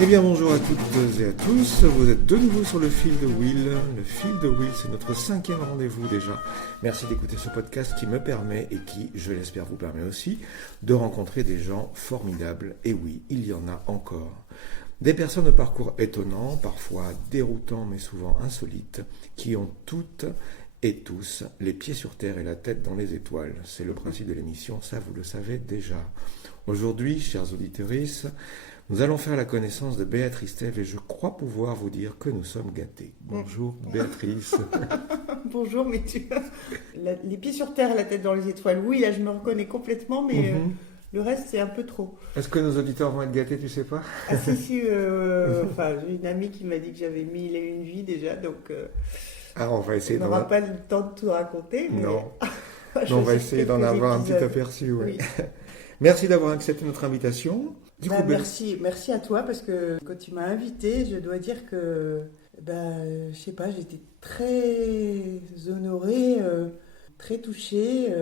Eh bien bonjour à toutes et à tous, vous êtes de nouveau sur le fil de Will. Le fil de Will, c'est notre 5e rendez-vous déjà. Merci d'écouter ce podcast qui me permet et qui, je l'espère, vous permet aussi de rencontrer des gens formidables. Et oui, il y en a encore. Des personnes au parcours étonnant, parfois déroutant mais souvent insolites, qui ont toutes et tous les pieds sur terre et la tête dans les étoiles. C'est le principe de l'émission, ça vous le savez déjà. Aujourd'hui, chers auditeurs, nous allons faire la connaissance de Béatrice Thèves et je crois pouvoir vous dire que nous sommes gâtés. Bonjour Béatrice. Bonjour, mais les pieds sur terre, la tête dans les étoiles, oui, là je me reconnais complètement, mais le reste c'est un peu trop. Est-ce que nos auditeurs vont être gâtés, tu sais pas? Ah si, j'ai une amie qui m'a dit que j'avais 1001 vies déjà, donc on va essayer on n'aura pas le temps de tout raconter. Mais non, on va essayer d'en avoir un petit aperçu. Ouais. Oui. Merci d'avoir accepté notre invitation. Merci à toi, parce que quand tu m'as invité, je dois dire que, je sais pas, j'étais très honorée, très touchée,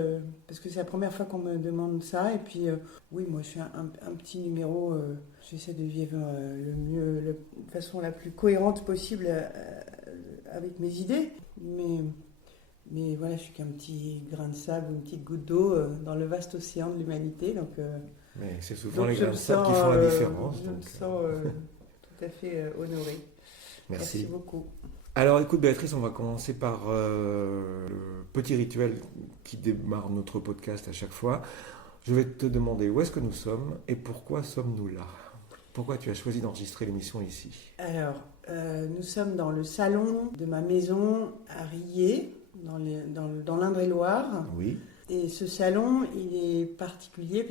parce que c'est la première fois qu'on me demande ça. Et puis, oui, moi je suis un petit numéro, j'essaie de vivre de façon la plus cohérente possible avec mes idées, mais voilà, je suis qu'un petit grain de sable, une petite goutte d'eau dans le vaste océan de l'humanité, donc... Mais c'est souvent les grains de sable qui font la différence. Je me sens tout à fait honorée. Merci beaucoup. Alors écoute Béatrice, on va commencer par le petit rituel qui démarre notre podcast à chaque fois. Je vais te demander où est-ce que nous sommes et pourquoi sommes-nous là? Pourquoi tu as choisi d'enregistrer l'émission ici? Alors, nous sommes dans le salon de ma maison à Riez, dans l'Indre-et-Loire. Oui. Et ce salon, il est particulier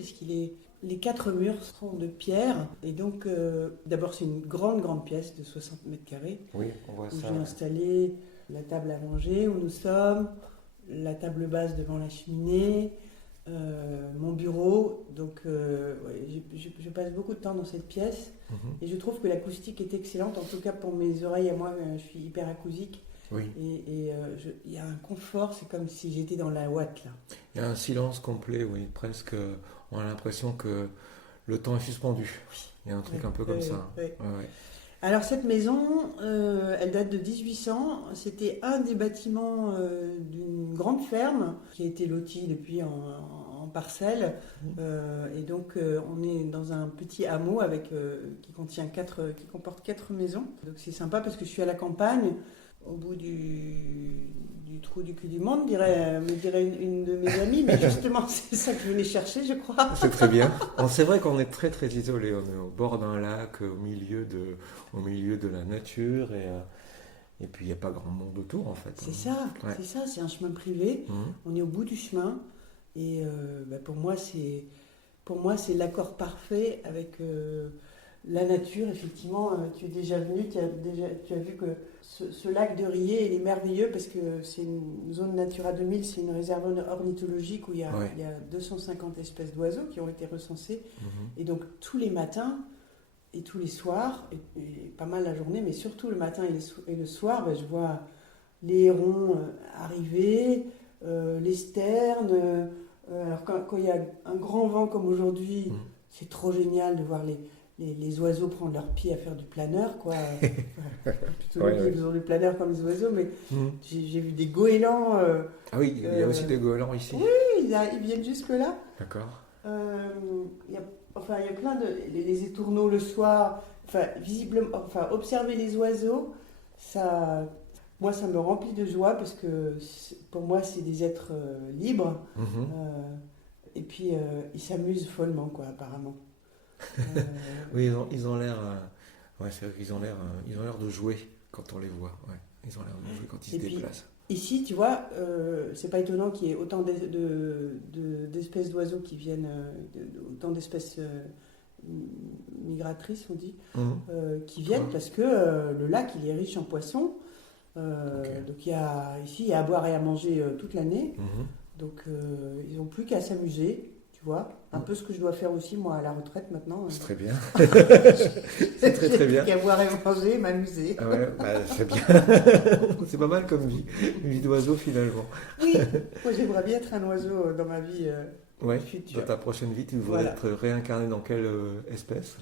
les 4 murs sont de pierre. Et donc, d'abord, c'est une grande pièce de 60 mètres carrés. Oui, on voit ça. Où j'ai installé la table à manger où nous sommes, la table basse devant la cheminée, mon bureau. Donc, je passe beaucoup de temps dans cette pièce. Et je trouve que l'acoustique est excellente. En tout cas, pour mes oreilles à moi, je suis hyper acousique. Oui. Et il y a un confort, c'est comme si j'étais dans la ouate là. Il y a un silence complet, oui, presque. On a l'impression que le temps est suspendu. Il y a un truc un peu comme ça. Oui. Ouais. Alors cette maison, elle date de 1800. C'était un des bâtiments d'une grande ferme qui a été lotie depuis en parcelles. Et donc on est dans un petit hameau qui comporte 4 maisons. Donc c'est sympa parce que je suis à la campagne. Au bout du trou du cul du monde, me dirait une de mes amies, mais justement, c'est ça que je venais chercher, je crois. C'est très bien. C'est vrai qu'on est très très isolé. On est au bord d'un lac, au milieu de la nature, et puis il n'y a pas grand monde autour en fait. C'est ça, c'est un chemin privé. On est au bout du chemin, et pour moi, c'est l'accord parfait avec la nature. Effectivement, tu es déjà venu, tu as vu que ce lac de Riez, il est merveilleux parce que c'est une zone Natura 2000, c'est une réserve ornithologique où il y a 250 espèces d'oiseaux qui ont été recensées. Et donc tous les matins et tous les soirs, et pas mal la journée, mais surtout le matin et le soir, je vois les hérons arriver, les sternes. Alors quand il y a un grand vent comme aujourd'hui, c'est trop génial de voir les oiseaux prendre leur pied à faire du planeur, quoi. Plutôt ils ont du planeur comme les oiseaux, mais j'ai vu des goélands. Ah oui, il y a aussi des goélands ici. Oui, ils viennent jusque là. D'accord. Il y a plein de les étourneaux le soir. Visiblement, observer les oiseaux, moi ça me remplit de joie parce que pour moi c'est des êtres libres. Et puis ils s'amusent follement, quoi, apparemment. Oui, ils ont l'air. C'est vrai qu'ils ont l'air de jouer quand on les voit. Ouais, ils ont l'air de jouer quand ils se déplacent. Ici, tu vois, c'est pas étonnant qu'il y ait autant d'espèces d'oiseaux qui viennent, autant d'espèces migratrices, on dit, qui viennent parce que le lac il est riche en poissons. Donc ici, il y a à boire et à manger toute l'année. Donc ils n'ont plus qu'à s'amuser. vois, un peu ce que je dois faire aussi moi à la retraite maintenant. C'est très bien. C'est très très bien. Qu'à boire et manger, m'amuser. Ah ouais, bah, c'est bien. C'est pas mal comme vie, une vie d'oiseau finalement. Oui, moi j'aimerais bien être un oiseau dans ma vie ouais, future. dans ta prochaine vie, tu voudrais être réincarné dans quelle espèce ?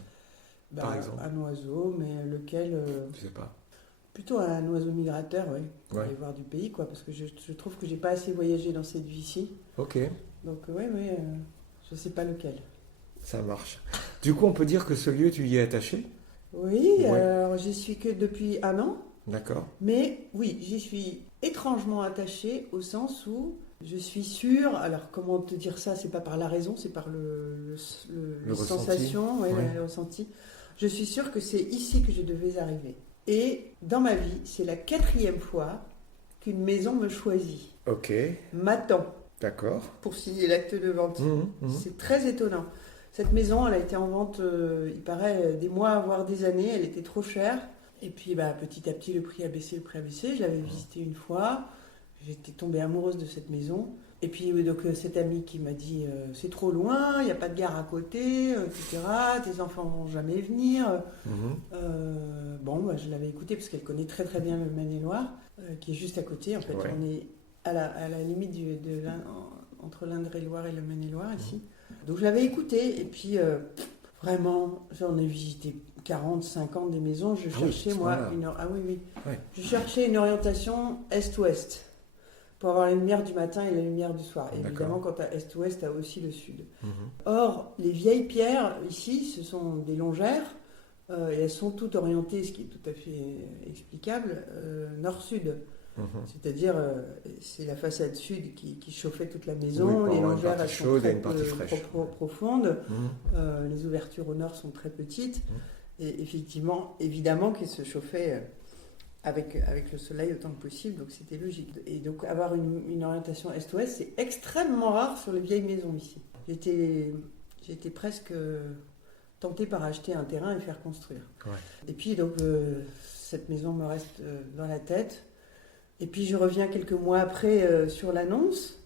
par exemple. Un oiseau, mais lequel Je sais pas. Plutôt un oiseau migrateur, oui. Pour Ouais. aller voir du pays, quoi. Parce que je trouve que j'ai pas assez voyagé dans cette vie-ci. Ok, Donc, oui, je sais pas lequel. ça marche. Du coup, on peut dire que ce lieu, tu y es attaché? Oui, Ouais. alors j'y suis que depuis un an. D'accord. Mais oui, j'y suis étrangement attachée au sens où je suis sûre, alors comment te dire ça, c'est pas par la raison, c'est par les ressenti. sensations, ouais, Ouais. le ressenti. Je suis sûre que c'est ici que je devais arriver. Et dans ma vie, c'est la 4e fois qu'une maison me choisit, Ok, m'attend d'accord. pour signer l'acte de vente. C'est très étonnant. Cette maison, elle a été en vente, il paraît, des mois, voire des années. Elle était trop chère. Et puis, petit à petit, le prix a baissé. Je l'avais visitée une fois. J'étais tombée amoureuse de cette maison. Et puis, donc, cette amie qui m'a dit c'est trop loin, il n'y a pas de gare à côté, etc. Tes enfants vont jamais venir. Je l'avais écoutée parce qu'elle connaît très très bien le Maine-et-Loire, qui est juste à côté. En fait, Ouais. on est à la limite entre l'Indre-et-Loire et le Maine-et-Loire ici. Donc je l'avais écoutée et puis vraiment, j'en ai visité 40, 50 des maisons. Je cherchais Ouais. Je cherchais une orientation est-ouest pour avoir la lumière du matin et la lumière du soir. Et D'accord. évidemment, quand tu as est-ouest, tu as aussi le sud. Mhm. Or, les vieilles pierres ici, ce sont des longères et elles sont toutes orientées, ce qui est tout à fait explicable, nord-sud. Mhm. C'est-à-dire, c'est la façade sud qui chauffait toute la Oui, maison, pour les avoir une longères partie elles sont chaude et très une partie fraîche. profondes, Mhm. les ouvertures au nord sont très petites, et effectivement, évidemment qu'elles se chauffaient avec le soleil autant que possible, donc c'était logique. Et donc avoir une orientation est-ouest, c'est extrêmement rare sur les vieilles maisons ici. J'étais presque tentée par acheter un terrain et faire construire. Ouais. Et puis donc cette maison me reste dans la tête. Et puis je reviens quelques mois après sur l'annonce,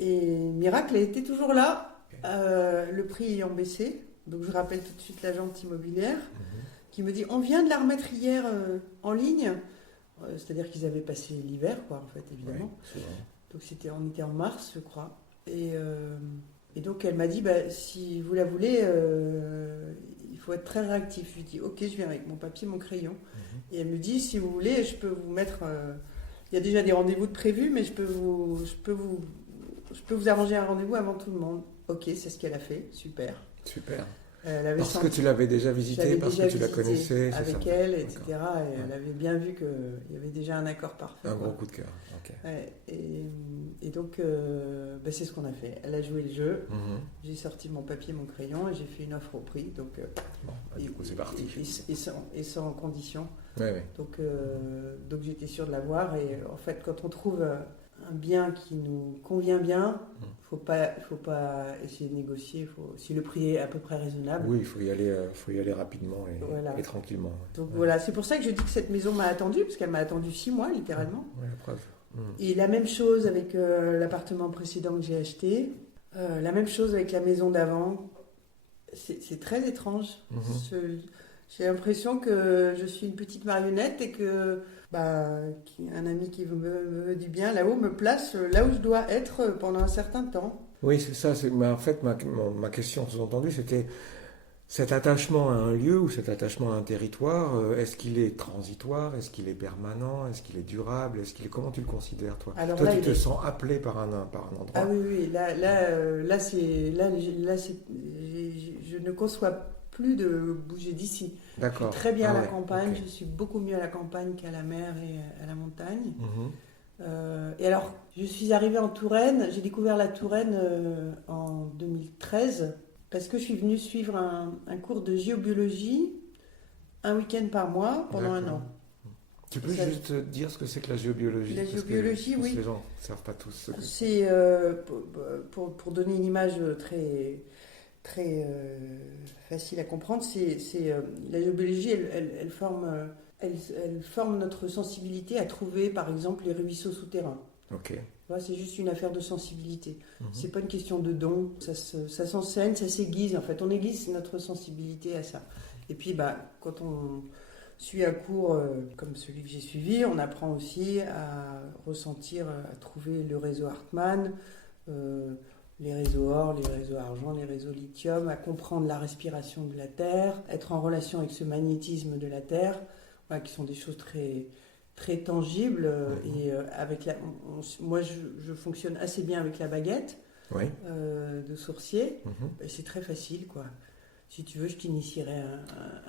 et miracle, elle était toujours là, le prix ayant baissé. Donc je rappelle tout de suite l'agente immobilière qui me dit on vient de la remettre hier en ligne. C'est-à-dire qu'ils avaient passé l'hiver, quoi, en fait, évidemment. Ouais, souvent. Donc on était en mars, je crois. Et donc elle m'a dit si vous la voulez, il faut être très réactif. Je lui dis ok, je viens avec mon papier, mon crayon. Et elle me dit si vous voulez, je peux vous mettre. Il y a déjà des rendez-vous de prévus, mais je peux vous arranger un rendez-vous avant tout le monde. Ok, c'est ce qu'elle a fait, super. Super. Elle avait Parce que tu l'avais déjà visité, parce que tu la connaissais, c'est avec ça? elle, etc. D'accord. Et elle avait bien vu qu'il y avait déjà un accord parfait. Un quoi. gros coup de cœur. Ok. Ouais, et donc, c'est ce qu'on a fait. Elle a joué le jeu. Mhm. J'ai sorti mon papier, mon crayon, et j'ai fait une offre au prix. Donc, Bon, du coup, c'est parti. Et sans condition. Ouais. Donc j'étais sûre de l'avoir. Et en fait, quand on trouve un bien qui nous convient bien, faut pas essayer de négocier. Si le prix est à peu près raisonnable. Oui, il faut y aller rapidement et tranquillement. Donc voilà, c'est pour ça que je dis que cette maison m'a attendue, parce qu'elle m'a attendu 6 mois, littéralement. Ouais, la preuve. Et la même chose avec l'appartement précédent que j'ai acheté, la même chose avec la maison d'avant. C'est très étrange. J'ai l'impression que je suis une petite marionnette et que un ami qui me veut du bien là-haut me place là où je dois être pendant un certain temps. Oui, c'est ça. En fait, ma question sous-entendue, c'était cet attachement à un lieu ou cet attachement à un territoire, est-ce qu'il est transitoire? Est-ce qu'il est permanent? Est-ce qu'il est durable? Comment tu le considères, toi? Alors toi, là, tu te sens appelé par un endroit? Ah oui, là, je ne conçois plus de bouger d'ici. D'accord. Je suis très bien à la ouais, campagne, ok. je suis beaucoup mieux à la campagne qu'à la mer et à la montagne. Mhm. Et alors, je suis arrivée en Touraine, j'ai découvert la Touraine en 2013 parce que je suis venue suivre un cours de géobiologie un week-end par mois pendant un an. Tu peux juste dire ce que c'est que la géobiologie? La géobiologie, oui. Les gens ne savent pas tous ce que c'est. Pour donner une image très, très facile à comprendre, la géobiologie, elle forme notre sensibilité à trouver, par exemple, les ruisseaux souterrains. Ok. C'est juste une affaire de sensibilité. C'est pas une question de don. Ça s'enseigne, ça s'aiguise. En fait, on aiguise notre sensibilité à ça. Et puis, quand on suit un cours comme celui que j'ai suivi, on apprend aussi à ressentir, à trouver le réseau Hartmann, les réseaux or, les réseaux argent, les réseaux lithium, à comprendre la respiration de la Terre, être en relation avec ce magnétisme de la Terre, voilà, qui sont des choses très, très tangibles. Et avec moi, je fonctionne assez bien avec la baguette Oui. de sourcier. Et c'est très facile, quoi. Si tu veux, je t'initierai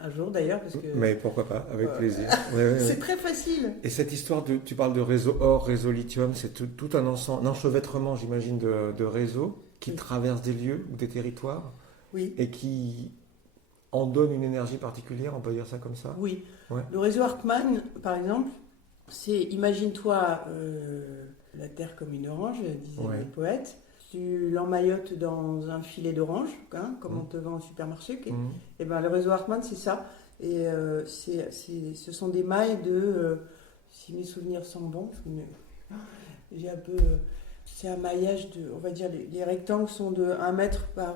un jour d'ailleurs. Parce que, Mais pourquoi pas, avec plaisir. Ouais. c'est très facile. Et cette histoire, tu parles de réseau or, réseau lithium, c'est tout un ensemble, un enchevêtrement, j'imagine, de réseaux qui traversent des lieux ou des territoires Oui. et qui en donnent une énergie particulière, on peut dire ça comme ça? Oui. Ouais. Le réseau Hartmann, par exemple, c'est, imagine-toi la Terre comme une orange, disaient les poètes. Tu l'emmaillotes dans un filet d'orange, comme on te vend au supermarché. Et ben, le réseau Hartmann, c'est ça. Et ce sont des mailles de, si mes souvenirs sont bons, j'ai un peu... c'est un maillage de, on va dire, les rectangles sont de 1 mètre par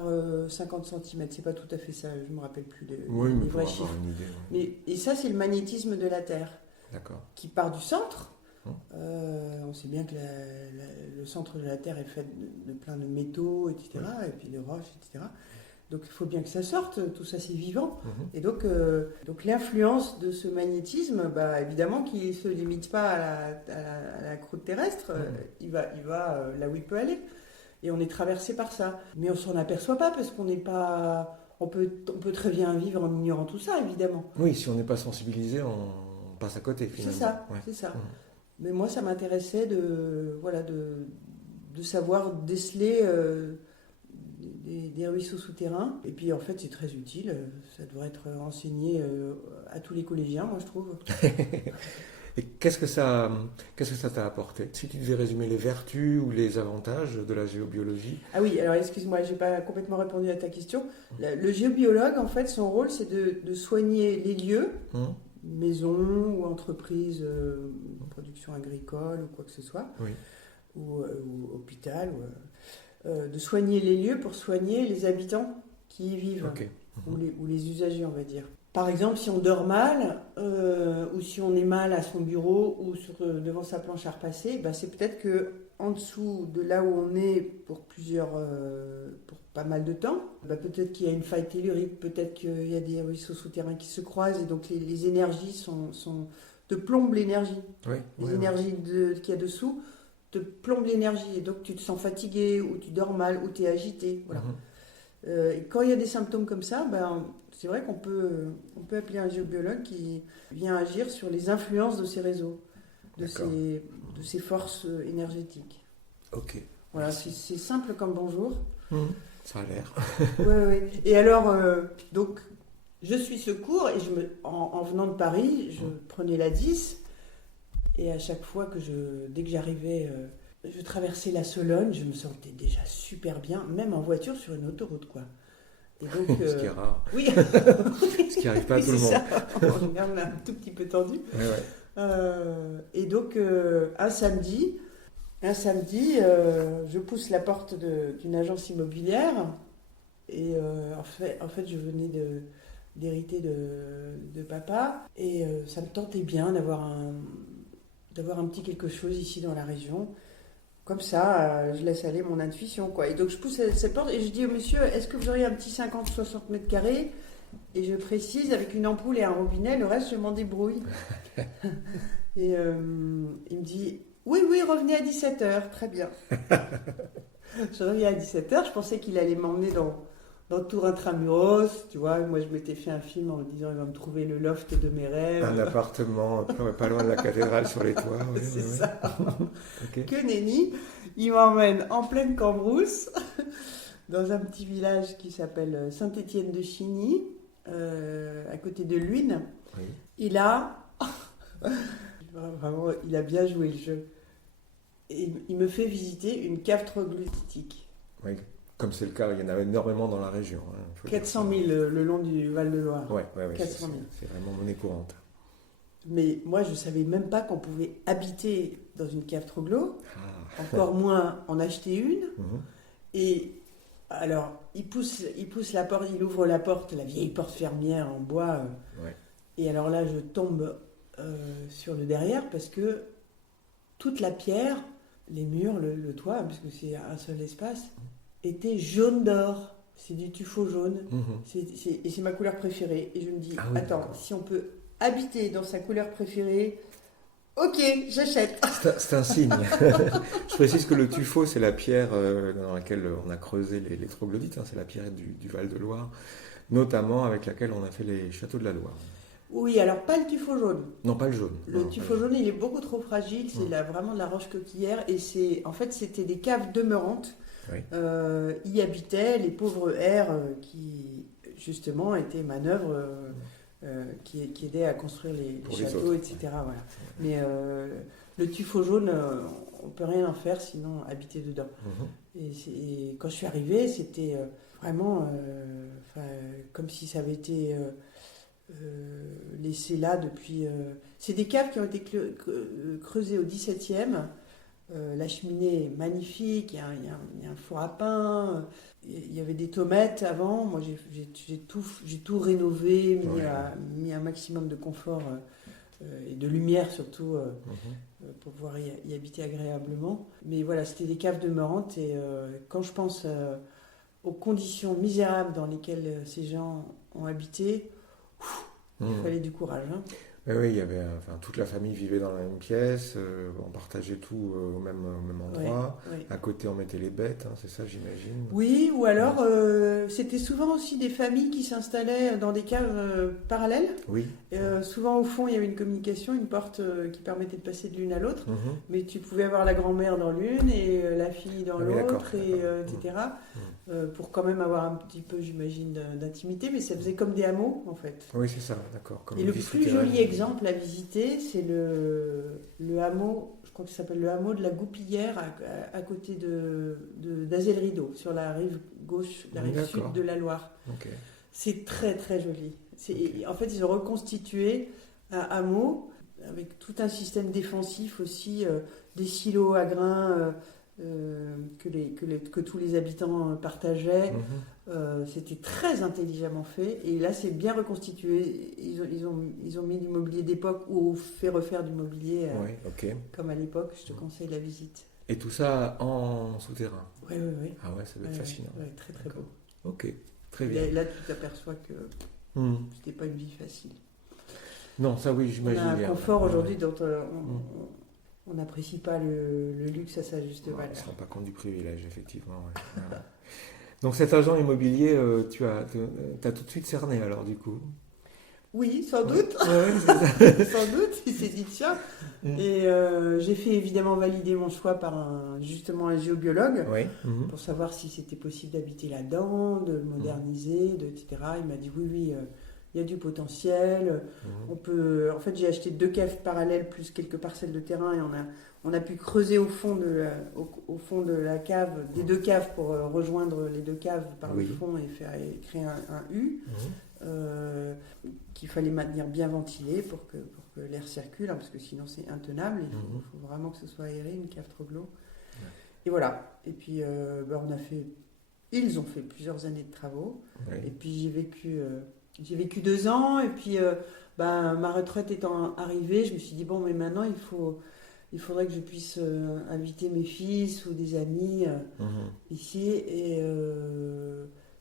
50 cm. C'est pas tout à fait ça, je me rappelle plus des vrais chiffres. Une idée, Et ça, c'est le magnétisme de la Terre. D'accord. Qui part du centre. On sait bien que le centre de la Terre est fait de plein de métaux, etc., et puis de roches, etc. Donc il faut bien que ça sorte, tout ça c'est vivant. Et donc l'influence de ce magnétisme, évidemment qu'il ne se limite pas à la croûte terrestre, il va là où il peut aller. Et on est traversé par ça. Mais on ne s'en aperçoit pas parce qu'on n'est pas... On peut très bien vivre en ignorant tout ça, évidemment. Oui, si on n'est pas sensibilisé, on passe à côté finalement. C'est ça. Mais moi, ça m'intéressait de savoir déceler des ruisseaux souterrains. Et puis, en fait, c'est très utile. Ça devrait être enseigné à tous les collégiens, moi, je trouve. Et qu'est-ce que ça t'a apporté? Si tu devais résumer les vertus ou les avantages de la géobiologie? Ah oui, alors excuse-moi, je n'ai pas complètement répondu à ta question. Le géobiologue, en fait, son rôle, c'est de soigner les lieux, maison ou entreprise, production agricole ou quoi que ce soit, ou hôpital, de soigner les lieux pour soigner les habitants qui y vivent, ou les usagers, on va dire. Par exemple, si on dort mal, ou si on est mal à son bureau ou devant sa planche à repasser, c'est peut-être que en dessous de là où on est pour pas mal de temps, peut-être qu'il y a une faille tellurique, peut-être qu'il y a des ruisseaux souterrains qui se croisent et donc les énergies te plombent l'énergie. Les énergies qu'il y a dessous te plombent l'énergie et donc tu te sens fatigué ou tu dors mal ou tu es agité. Voilà. Et quand il y a des symptômes comme ça, c'est vrai qu'on peut appeler un géobiologue qui vient agir sur les influences de ces réseaux, de ces forces énergétiques. Ok. Voilà, c'est simple comme bonjour. Ça a l'air. Oui. Et alors, donc, je suis secours et en venant de Paris, je prenais la 10 et à chaque fois dès que j'arrivais, je traversais la Sologne, je me sentais déjà super bien, même en voiture sur une autoroute, quoi. Et donc, ce qui est rare. Oui. Ce qui n'arrive pas à tout le monde. En général, on est un tout petit peu tendu. Et donc, un samedi, je pousse la porte d'une agence immobilière et en fait, je venais d'hériter de papa et ça me tentait bien d'avoir un petit quelque chose ici dans la région. Comme ça, je laisse aller mon intuition, quoi. Et donc, je pousse cette porte et je dis au monsieur, est-ce que vous auriez un petit 50-60 mètres carrés? Et je précise, avec une ampoule et un robinet, le reste, je m'en débrouille. Et il me dit, oui, revenez à 17h, très bien. Je reviens à 17h, je pensais qu'il allait m'emmener dans Tour Intramuros, tu vois. Moi, je m'étais fait un film en me disant, il va me trouver le loft de mes rêves. Un appartement pas loin de la cathédrale sur les toits. C'est ça. Que nenni, il m'emmène en pleine Cambrousse, dans un petit village qui s'appelle Saint-Étienne-de-Chigny, à côté de Luynes. Et là, vraiment, il a bien joué le jeu. Et il me fait visiter une cave troglodytique. Oui, comme c'est le cas, il y en a énormément dans la région. 400 000 le long du Val-de-Loire. Oui, 400 000. C'est vraiment monnaie courante. Mais moi, je ne savais même pas qu'on pouvait habiter dans une cave troglo, encore moins en acheter une. Et alors, il pousse la porte, il ouvre la porte, la vieille porte fermière en bois. Et alors là, je tombe sur le derrière parce que toute la pierre, les murs, le toit, puisque c'est un seul espace, était jaune d'or. C'est du tuffeau jaune. Mhm. Et c'est ma couleur préférée. Et je me dis, Ah oui, attends, d'accord. si on peut habiter dans sa couleur préférée, ok, j'achète. C'est un signe. Je précise que le tuffeau, c'est la pierre dans laquelle on a creusé les troglodytes, hein, c'est la pierre du Val-de-Loire, notamment avec laquelle on a fait les châteaux de la Loire. Oui, alors pas le tuffeau jaune. Non, pas le jaune. Le Non, pas tuffeau le jaune, il est beaucoup trop fragile. C'est vraiment de la roche coquillière. Et en fait, c'était des caves demeurantes. Oui. Y habitaient les pauvres hères qui, justement, étaient manœuvres qui aidaient à construire les Pour les châteaux, autres, etc. Voilà. Mais le tuffeau jaune, on peut rien en faire sinon habiter dedans. Mhm. Et quand je suis arrivée, c'était vraiment comme si ça avait été laissé là depuis. C'est des caves qui ont été creusées au XVIIe. La cheminée est magnifique, il y a un four à pain, il y avait des tomates avant. Moi, j'ai tout rénové, mis un maximum de confort et de lumière surtout pour pouvoir y habiter agréablement. Mais voilà, c'était des caves demeurantes et quand je pense aux conditions misérables dans lesquelles ces gens ont habité, il fallait du courage. Hein. Oui, il y avait, toute la famille vivait dans la même pièce, on partageait tout au même endroit. Ouais. À côté, on mettait les bêtes, hein, c'est ça, j'imagine. Oui, ou alors c'était souvent aussi des familles qui s'installaient dans des caves parallèles. Oui. Souvent au fond, il y avait une communication, une porte qui permettait de passer de l'une à l'autre. Mhm. Mais tu pouvais avoir la grand-mère dans l'une et la fille dans oui, l'autre, d'accord. etc. Pour quand même avoir un petit peu, j'imagine, d'intimité. Mais ça faisait comme des hameaux, en fait. Oui, c'est ça, d'accord. Comme Et une le vie plus souterraine. joli exemple à visiter, c'est le hameau, je crois que ça s'appelle le hameau de la Goupillière, à côté d'Azel-Rideau, sur la rive gauche, la rive sud de la Loire. Ok. C'est très très joli. En fait, ils ont reconstitué un hameau avec tout un système défensif aussi, des silos à grains que tous les habitants partageaient. C'était très intelligemment fait et là c'est bien reconstitué. Ils ont mis du mobilier d'époque ou fait refaire du mobilier Oui, ok. comme à l'époque. Je te conseille la visite. Et tout ça en souterrain. Oui. Ah ouais, ça doit être fascinant. Ouais, très très beau. Ok, très bien. Là tu t'aperçois que c'était pas une vie facile. Non, ça oui, On j'imagine a un bien. confort aujourd'hui dont on n'apprécie pas le luxe à sa juste valeur. On ne se rend pas compte du privilège, effectivement. Ouais. Ouais. Donc cet agent immobilier, tu as tout de suite cerné alors du coup. Oui, sans doute. Ouais, c'est ça. Sans doute, il s'est dit tiens. Et j'ai fait évidemment valider mon choix par justement un géobiologue Oui. pour savoir si c'était possible d'habiter là-dedans, de le moderniser, etc. Il m'a dit oui, il y a du potentiel. On peut. En fait, j'ai acheté 2 caves parallèles plus quelques parcelles de terrain et on a pu creuser au fond de la cave, des 2 caves pour rejoindre les 2 caves par le fond et créer un U. Qu'il fallait maintenir bien ventilé pour que l'air circule, hein, parce que sinon c'est intenable. Il faut vraiment que ce soit aéré, une cave Troglo. Et voilà. Et puis ils ont fait plusieurs années de travaux. Oui. Et puis j'ai vécu 2 ans. Et puis ma retraite étant arrivée, je me suis dit bon, mais maintenant il faudrait que je puisse inviter mes fils ou des amis ici.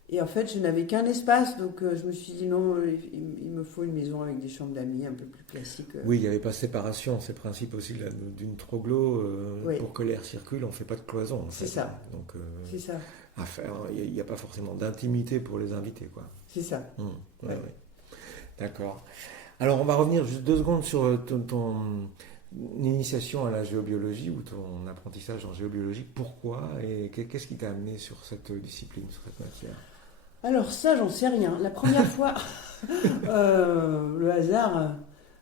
Et en fait, je n'avais qu'un espace, donc je me suis dit non, il me faut une maison avec des chambres d'amis un peu plus classiques. Oui, il n'y avait pas de séparation, c'est le principe aussi d'une troglo. Oui. Pour que l'air circule, on ne fait pas de cloison. En fait. C'est ça. Donc, c'est ça. Il n'y a pas forcément d'intimité pour les invités, quoi. C'est ça. Ouais. D'accord. Alors, on va revenir juste 2 secondes sur ton initiation à la géobiologie ou ton apprentissage en géobiologie. Pourquoi et qu'est-ce qui t'a amené sur cette discipline, sur cette matière? Alors ça, j'en sais rien. La première fois, le hasard,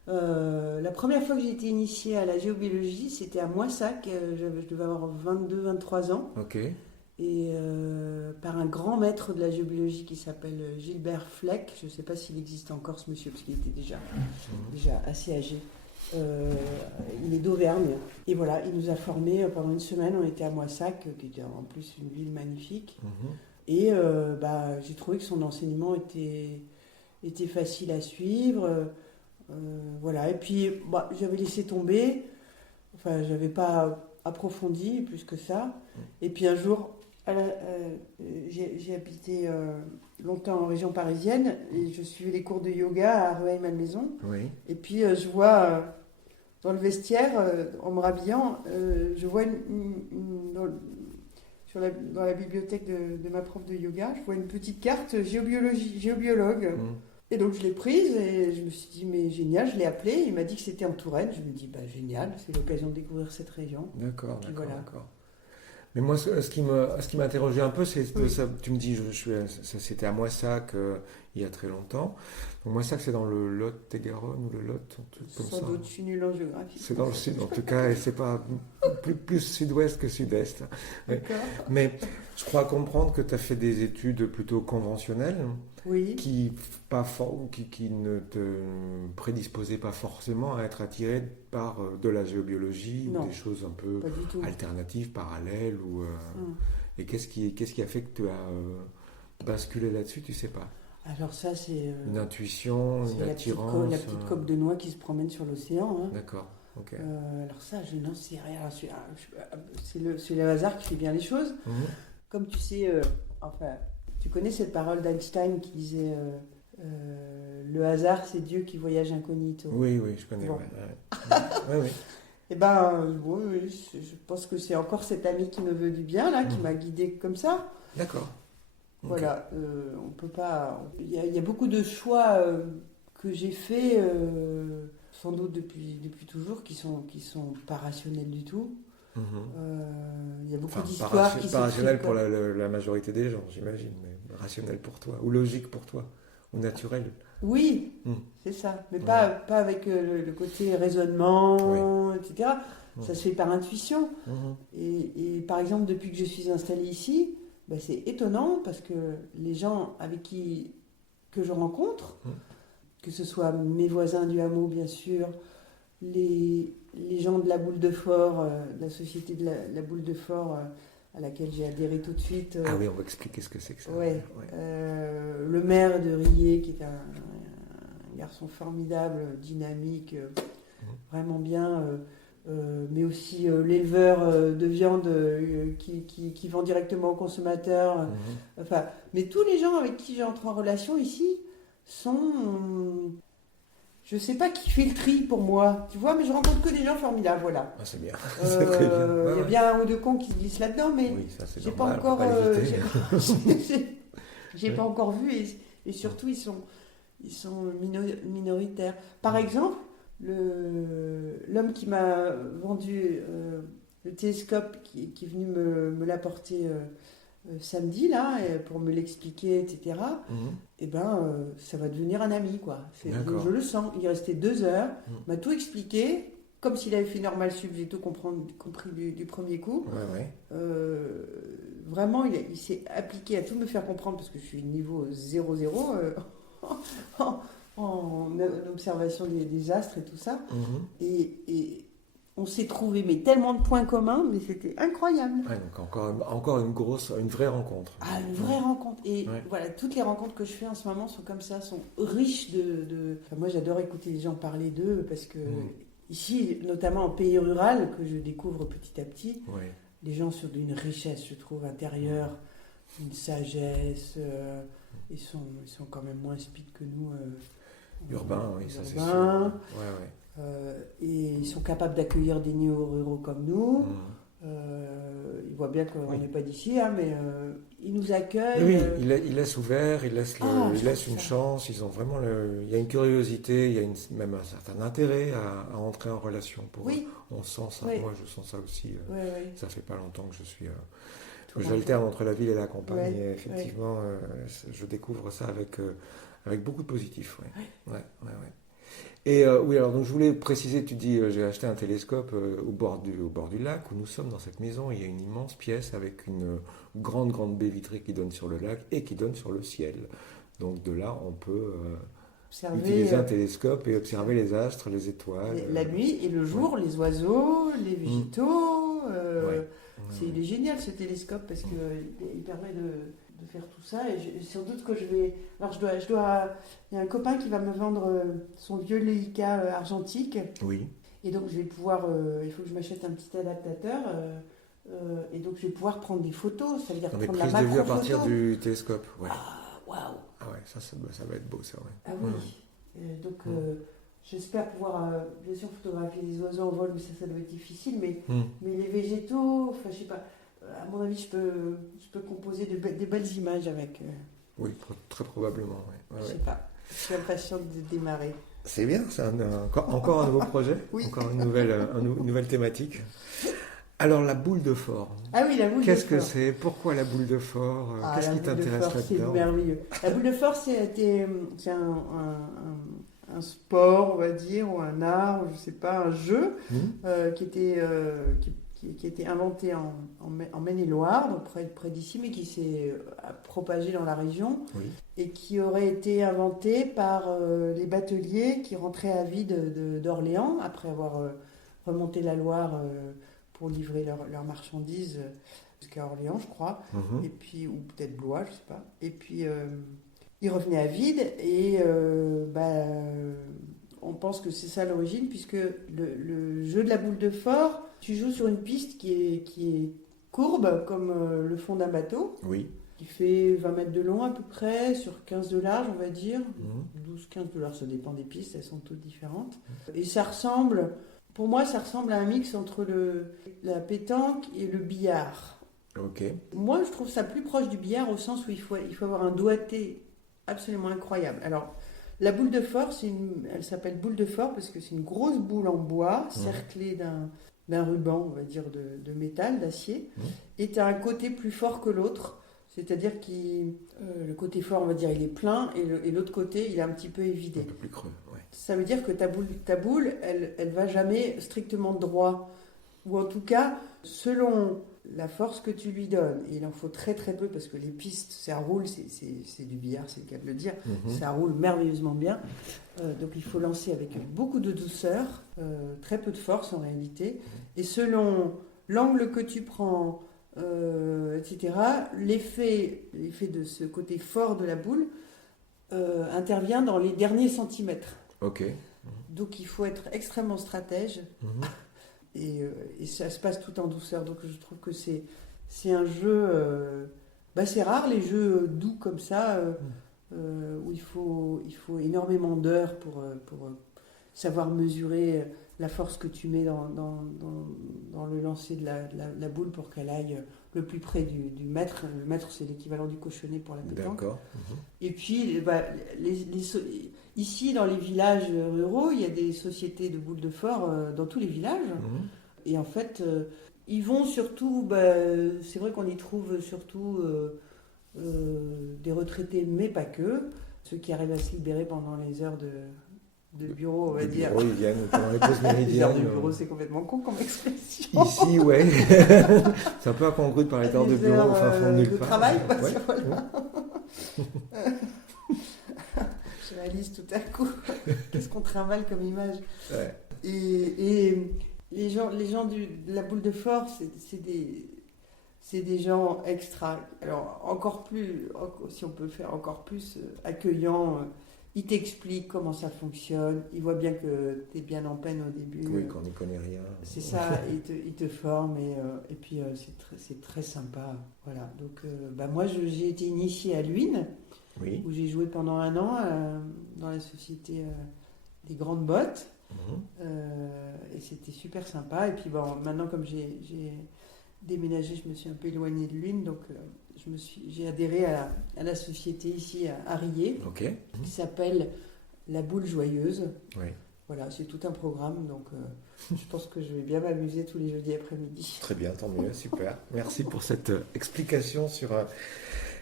la première fois que j'ai été initiée à la géobiologie, c'était à Moissac. Je devais avoir 22-23 ans. Ok. Et par un grand maître de la géobiologie qui s'appelle Gilbert Fleck. Je ne sais pas s'il existe encore ce monsieur, parce qu'il était déjà assez âgé. Il est d'Auvergne. Et voilà, il nous a formés pendant une semaine. On était à Moissac, qui était en plus une ville magnifique. Et j'ai trouvé que son enseignement était facile à suivre. Voilà. Et puis, j'avais laissé tomber. Enfin, j'avais pas approfondi plus que ça. Et puis un jour, J'ai habité longtemps en région parisienne et je suivais les cours de yoga à Rueil-Malmaison. Oui. Et puis je vois dans le vestiaire, en me rhabillant, je vois dans la bibliothèque de ma prof de yoga, je vois une petite carte géobiologue. Et donc je l'ai prise et je me suis dit, mais génial, je l'ai appelé. Il m'a dit que c'était en Touraine. Je me dis, bah génial, c'est l'occasion de découvrir cette région. D'accord, Puis d'accord, voilà. d'accord. Mais moi, ce qui m'a interrogé un peu, c'est Oui. ça. Tu me dis, c'était à Moissac il y a très longtemps. Donc Moissac, c'est dans le Lot-et-Garonne ou le Lot, un truc comme Sans ça. doute, je suis nulle en géographie. C'est dans le sud, en tout cas, et c'est pas plus sud-ouest que sud-est. Ouais. D'accord. Mais je crois comprendre que tu as fait des études plutôt conventionnelles Oui. qui ne te prédisposaient pas forcément à être attiré par de la géobiologie ou Non, des choses un peu pas du tout. alternatives, parallèles. Hum. Et qu'est-ce qui a fait que tu as basculé là-dessus, tu sais pas? Alors ça, Une intuition, c'est une la attirance? petite coque de noix qui se promène sur l'océan. Hein. D'accord, ok. Alors ça, je n'en sais rien. C'est le hasard qui fait bien les choses. Mhm. Comme tu sais, enfin, tu connais cette parole d'Einstein qui disait le hasard, c'est Dieu qui voyage incognito. Oui, oui, je connais. Bon. Ouais, ouais. Eh ben, oui, je pense que c'est encore cet ami qui me veut du bien, là, qui m'a guidée comme ça. D'accord. Ok. Voilà, on peut pas. Il y a beaucoup de choix que j'ai faits, sans doute depuis toujours, qui sont pas rationnels du tout. Mhm. Il y a beaucoup Enfin, d'histoires qui pas rationnel pour s'expliquent. la majorité des gens, j'imagine, mais rationnel pour toi, ou logique pour toi, ou naturel. Oui, Mm. c'est ça, mais Ouais. pas avec le côté raisonnement, etc. Ça se fait par intuition. Mhm. Et par exemple, depuis que je suis installée ici, ben, c'est étonnant parce que les gens que je rencontre, que ce soit mes voisins du hameau, bien sûr, les gens de la Boule de Fort, de la société de la Boule de Fort, à laquelle j'ai adhéré tout de suite. Ah oui, on va expliquer ce que c'est que ça. Ouais. Ouais. Le maire de Riez, qui est un garçon formidable, dynamique, vraiment bien. Mais aussi l'éleveur de viande qui vend directement aux consommateurs. Mhm. Enfin, mais tous les gens avec qui j'entre en relation ici sont... je sais pas qui fait le tri pour moi, tu vois, mais je rencontre que des gens formidables, voilà. Ah, c'est bien, c'est très bien. Ouais, Il y a ouais. bien un ou deux cons qui se glissent là-dedans, mais Oui, ça c'est j'ai normal, pas on va encore... pas l'éviter. j'ai pas encore vu et surtout ils sont minoritaires. Par exemple, l'homme qui m'a vendu le télescope qui est venu me l'apporter samedi là pour me l'expliquer, etc. Mhm. Et ben ça va devenir un ami quoi. D'accord. Je le sens. Il restait 2 heures, Mhm. m'a tout expliqué. Comme s'il avait fait normal sup, j'ai tout compris du premier coup. Ouais, ouais. Vraiment, il s'est appliqué à tout me faire comprendre parce que je suis niveau 0,0 en observation des astres et tout ça. Mhm. Et on s'est trouvé mais tellement de points communs, mais c'était incroyable. Ouais, donc encore une vraie rencontre. Ah, une vraie rencontre. Et Ouais. voilà, toutes les rencontres que je fais en ce moment sont comme ça, sont riches Enfin, moi, j'adore écouter les gens parler d'eux parce que ici, notamment en pays rural, que je découvre petit à petit, Ouais. les gens sont d'une richesse, je trouve, intérieure, une sagesse. Ils sont quand même moins speed que nous. Urbain, oui, ça c'est sûr. urbains. Ouais, ouais. Et ils sont capables d'accueillir des néo-ruraux comme nous. Mhm. Ils voient bien qu'on Oui. n'est pas d'ici, hein, mais ils nous accueillent. Oui, il laisse ouvert, il laisse je une trouve ça. chance. Ils ont vraiment il y a une curiosité, il y a même un certain intérêt à entrer en relation pour eux. Oui, On sent ça. Oui. Moi, je sens ça aussi. oui, oui. Ça fait pas longtemps que je suis. Tout J'alterne entre la ville et la campagne. Ouais, Et effectivement, je découvre ça avec beaucoup de positif. Ouais. Ouais, ouais, ouais. Et oui, alors donc je voulais préciser, tu dis, j'ai acheté un télescope au bord du lac où nous sommes dans cette maison. Il y a une immense pièce avec une grande baie vitrée qui donne sur le lac et qui donne sur le ciel. Donc de là, on peut Observer utiliser un télescope et observer les astres, les étoiles. la nuit et le jour, les oiseaux, les végétaux. Ouais. Il est génial ce télescope parce qu'il permet de faire tout ça. Et sans doute que je vais. Alors il y a un copain qui va me vendre son vieux Leica argentique. Oui. Et donc je vais pouvoir. Il faut que je m'achète un petit adaptateur Et donc, je vais pouvoir prendre des photos, ça veut dire Dans des prendre la prises de vue à macro-photo. partir du télescope. Ouais. Ah, waouh! Ah ouais, ça va être beau, ça, ouais. Ah oui. Donc, j'espère pouvoir, bien sûr, photographier les oiseaux en vol, mais ça doit être difficile. Mais les végétaux, enfin, je sais pas. À mon avis, je peux composer des belles images avec. Oui, très probablement, ouais. Je sais pas. Je suis impatiente de démarrer. C'est bien, c'est encore un nouveau projet, Oui. encore une nouvelle thématique. Alors, la boule de phore. Ah oui, la boule de phore. Qu'est-ce que c'est? Pourquoi la boule de phore? Qu'est-ce qui t'intéresse c'est là-dedans? merveilleux. La boule de phore, c'est un sport, on va dire, ou un art, ou je sais pas, un jeu qui était inventé en Maine-et-Loire, donc près d'ici, mais qui s'est propagé dans la région, et qui aurait été inventé par les bateliers qui rentraient à vide d'Orléans, après avoir remonté la Loire pour livrer leurs marchandises jusqu'à Orléans, je crois, et puis, ou peut-être Blois, je sais pas. Et puis, ils revenaient à vide, et on pense que c'est ça l'origine, puisque le jeu de la boule de phore, tu joues sur une piste qui est courbe, comme le fond d'un bateau, qui fait 20 mètres de long à peu près, sur 15 de large, on va dire, 12-15 de large, ça dépend des pistes, elles sont toutes différentes. Et ça ressemble, pour moi, ça ressemble à un mix entre la pétanque et le billard. Moi, je trouve ça plus proche du billard, au sens où il faut avoir un doigté absolument incroyable. Alors, la boule de phore, elle s'appelle boule de phore parce que c'est une grosse boule en bois, cerclée d'un ruban, on va dire, de métal, d'acier, et tu as un côté plus fort que l'autre, c'est-à-dire que le côté fort, on va dire, il est plein, et l'autre côté, il est un petit peu évidé. Un peu plus creux, ouais. Ça veut dire que ta boule, elle va jamais strictement droit, ou en tout cas, selon la force que tu lui donnes, et il en faut très très peu parce que les pistes, ça roule, c'est du billard, c'est le cas de le dire, ça roule merveilleusement bien. Donc il faut lancer avec beaucoup de douceur, très peu de force en réalité, et selon l'angle que tu prends, etc., l'effet de ce côté fort de la boule intervient dans les derniers centimètres. Donc il faut être extrêmement stratège. Et ça se passe tout en douceur, donc je trouve que c'est un jeu, c'est rare les jeux doux comme ça, où il faut énormément d'heures pour savoir mesurer la force que tu mets dans le lancer de la boule pour qu'elle aille le plus près du mètre. Le mètre, c'est l'équivalent du cochonnet pour la pétanque. D'accord. Et puis, ici, dans les villages ruraux, il y a des sociétés de boules de phore dans tous les villages. Et en fait, ils vont surtout... c'est vrai qu'on y trouve surtout des retraités, mais pas que. Ceux qui arrivent à se libérer pendant les heures de bureau, on va dire. Bureau, ils viennent pendant les pauses méridiennes. Les heures de bureau, c'est complètement con comme expression. Ici, ouais. C'est un peu incongru de parler d'heures de bureau au fin fond de nulle part. Travail, voilà. Je réalise tout à coup qu'est-ce qu'on trimballe comme image. Et les gens de la boule de phore, c'est des gens extra. Alors, encore plus, si on peut faire encore plus accueillant, ils t'expliquent comment ça fonctionne, ils voient bien que tu es bien en peine au début. Oui, qu'on n'y connaît rien. C'est ça, ils te forment, et puis c'est très sympa. Voilà. Donc, moi, j'ai été initiée à Luynes, où j'ai joué pendant 1 an dans la société des Grandes Bottes. Et c'était super sympa. Et puis maintenant, comme j'ai déménagé, je me suis un peu éloignée de Luynes, donc j'ai adhéré à la société ici à Riez, qui s'appelle La Boule Joyeuse. Voilà, c'est tout un programme, donc je pense que je vais bien m'amuser tous les jeudis après-midi. Très bien, tant mieux, super. Merci pour cette explication sur...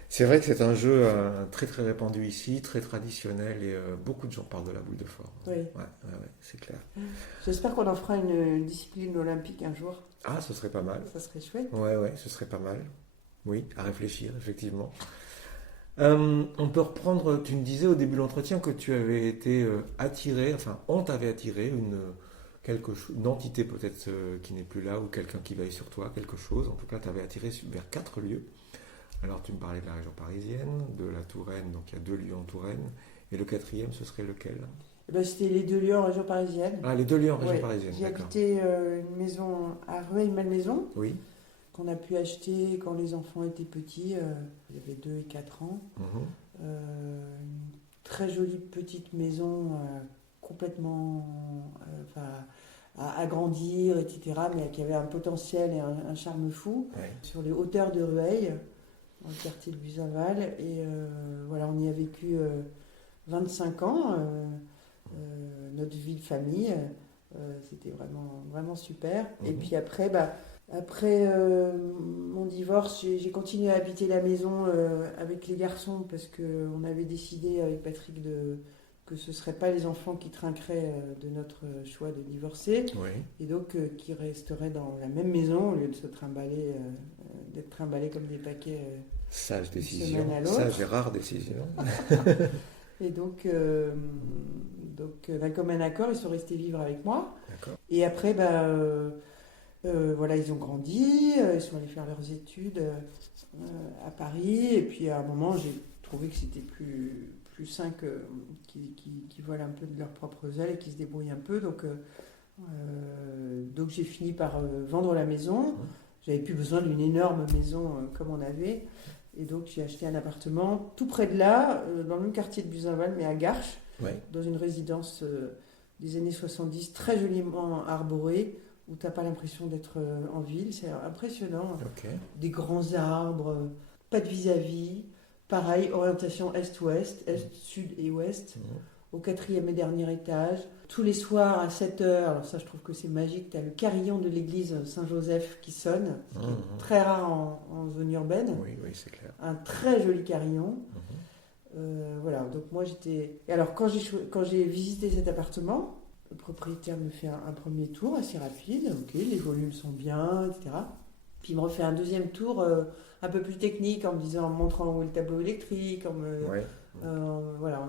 C'est vrai que c'est un jeu très très répandu ici, très traditionnel, et beaucoup de gens parlent de la boule de phore. Oui. Ouais, c'est clair. J'espère qu'on en fera une discipline olympique un jour. Ah, ce serait pas mal. Ça serait chouette. Ouais, ce serait pas mal. Oui, à réfléchir, effectivement. On peut reprendre, tu me disais au début de l'entretien que tu avais été attiré, enfin, on t'avait attiré une entité peut-être qui n'est plus là, ou quelqu'un qui veille sur toi, quelque chose. En tout cas, tu avais attiré vers 4 lieux. Alors, tu me parlais de la région parisienne, de la Touraine, donc il y a 2 lieux en Touraine. Et le 4e, ce serait lequel? C'était les 2 lieux en région parisienne. Ah, les 2 lieux en région parisienne, J'ai d'accord. habité une maison à Rueil-Malmaison. Oui. qu'on a pu acheter quand les enfants étaient petits, il y avait 2 et 4 ans. Une très jolie petite maison, complètement à agrandir, etc., mais qui avait un potentiel et un charme fou, sur les hauteurs de Rueil, dans le quartier de Buzenval. Et voilà, on y a vécu 25 ans, notre vie de famille. C'était vraiment, vraiment super. Et puis après, mon divorce, j'ai continué à habiter la maison avec les garçons parce qu'on avait décidé avec Patrick que ce ne seraient pas les enfants qui trinqueraient de notre choix de divorcer. Et donc qui resteraient dans la même maison au lieu de se trimballer, d'être trimballés comme des paquets sage décision, semaine à l'autre. sage et rare décision. Et donc d'un commun accord, ils sont restés vivre avec moi. D'accord. Et après, voilà, ils ont grandi, ils sont allés faire leurs études à Paris. Et puis à un moment, j'ai trouvé que c'était plus sain qu'ils volent un peu de leurs propres ailes et qu'ils se débrouillent un peu. Donc j'ai fini par vendre la maison. J'avais plus besoin d'une énorme maison comme on avait. Et donc j'ai acheté un appartement tout près de là, dans le même quartier de Buzenval, mais à Garches, dans une résidence des années 70, très joliment arborée, où tu n'as pas l'impression d'être en ville. C'est impressionnant. Des grands arbres, pas de vis-à-vis. Pareil, orientation est-ouest, est, sud et ouest, au 4e et dernier étage. Tous les soirs à 7h, alors ça je trouve que c'est magique, tu as le carillon de l'église Saint-Joseph qui sonne, ce qui est très rare en zone urbaine. Oui, c'est clair. Un très joli carillon. Voilà, donc moi j'étais... Et alors quand j'ai visité cet appartement, le propriétaire me fait un premier tour assez rapide, les volumes sont bien, etc. Puis il me refait un deuxième tour un peu plus technique en me montrant où est le tableau électrique, voilà,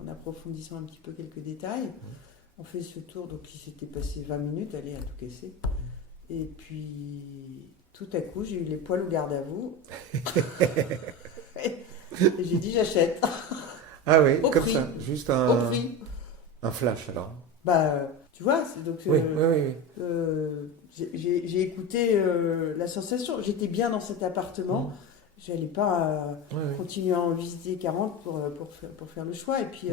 en approfondissant un petit peu quelques détails. On fait ce tour, donc il s'était passé 20 minutes, allez, à tout casser. Et puis tout à coup, j'ai eu les poils au garde à vous. Et j'ai dit j'achète. Ah oui, au comme prix. Ça, juste Au prix. Un flash alors. Tu vois, donc oui. j'ai écouté la sensation. J'étais bien dans cet appartement. J'allais pas continuer à en visiter 40 pour faire le choix. Et puis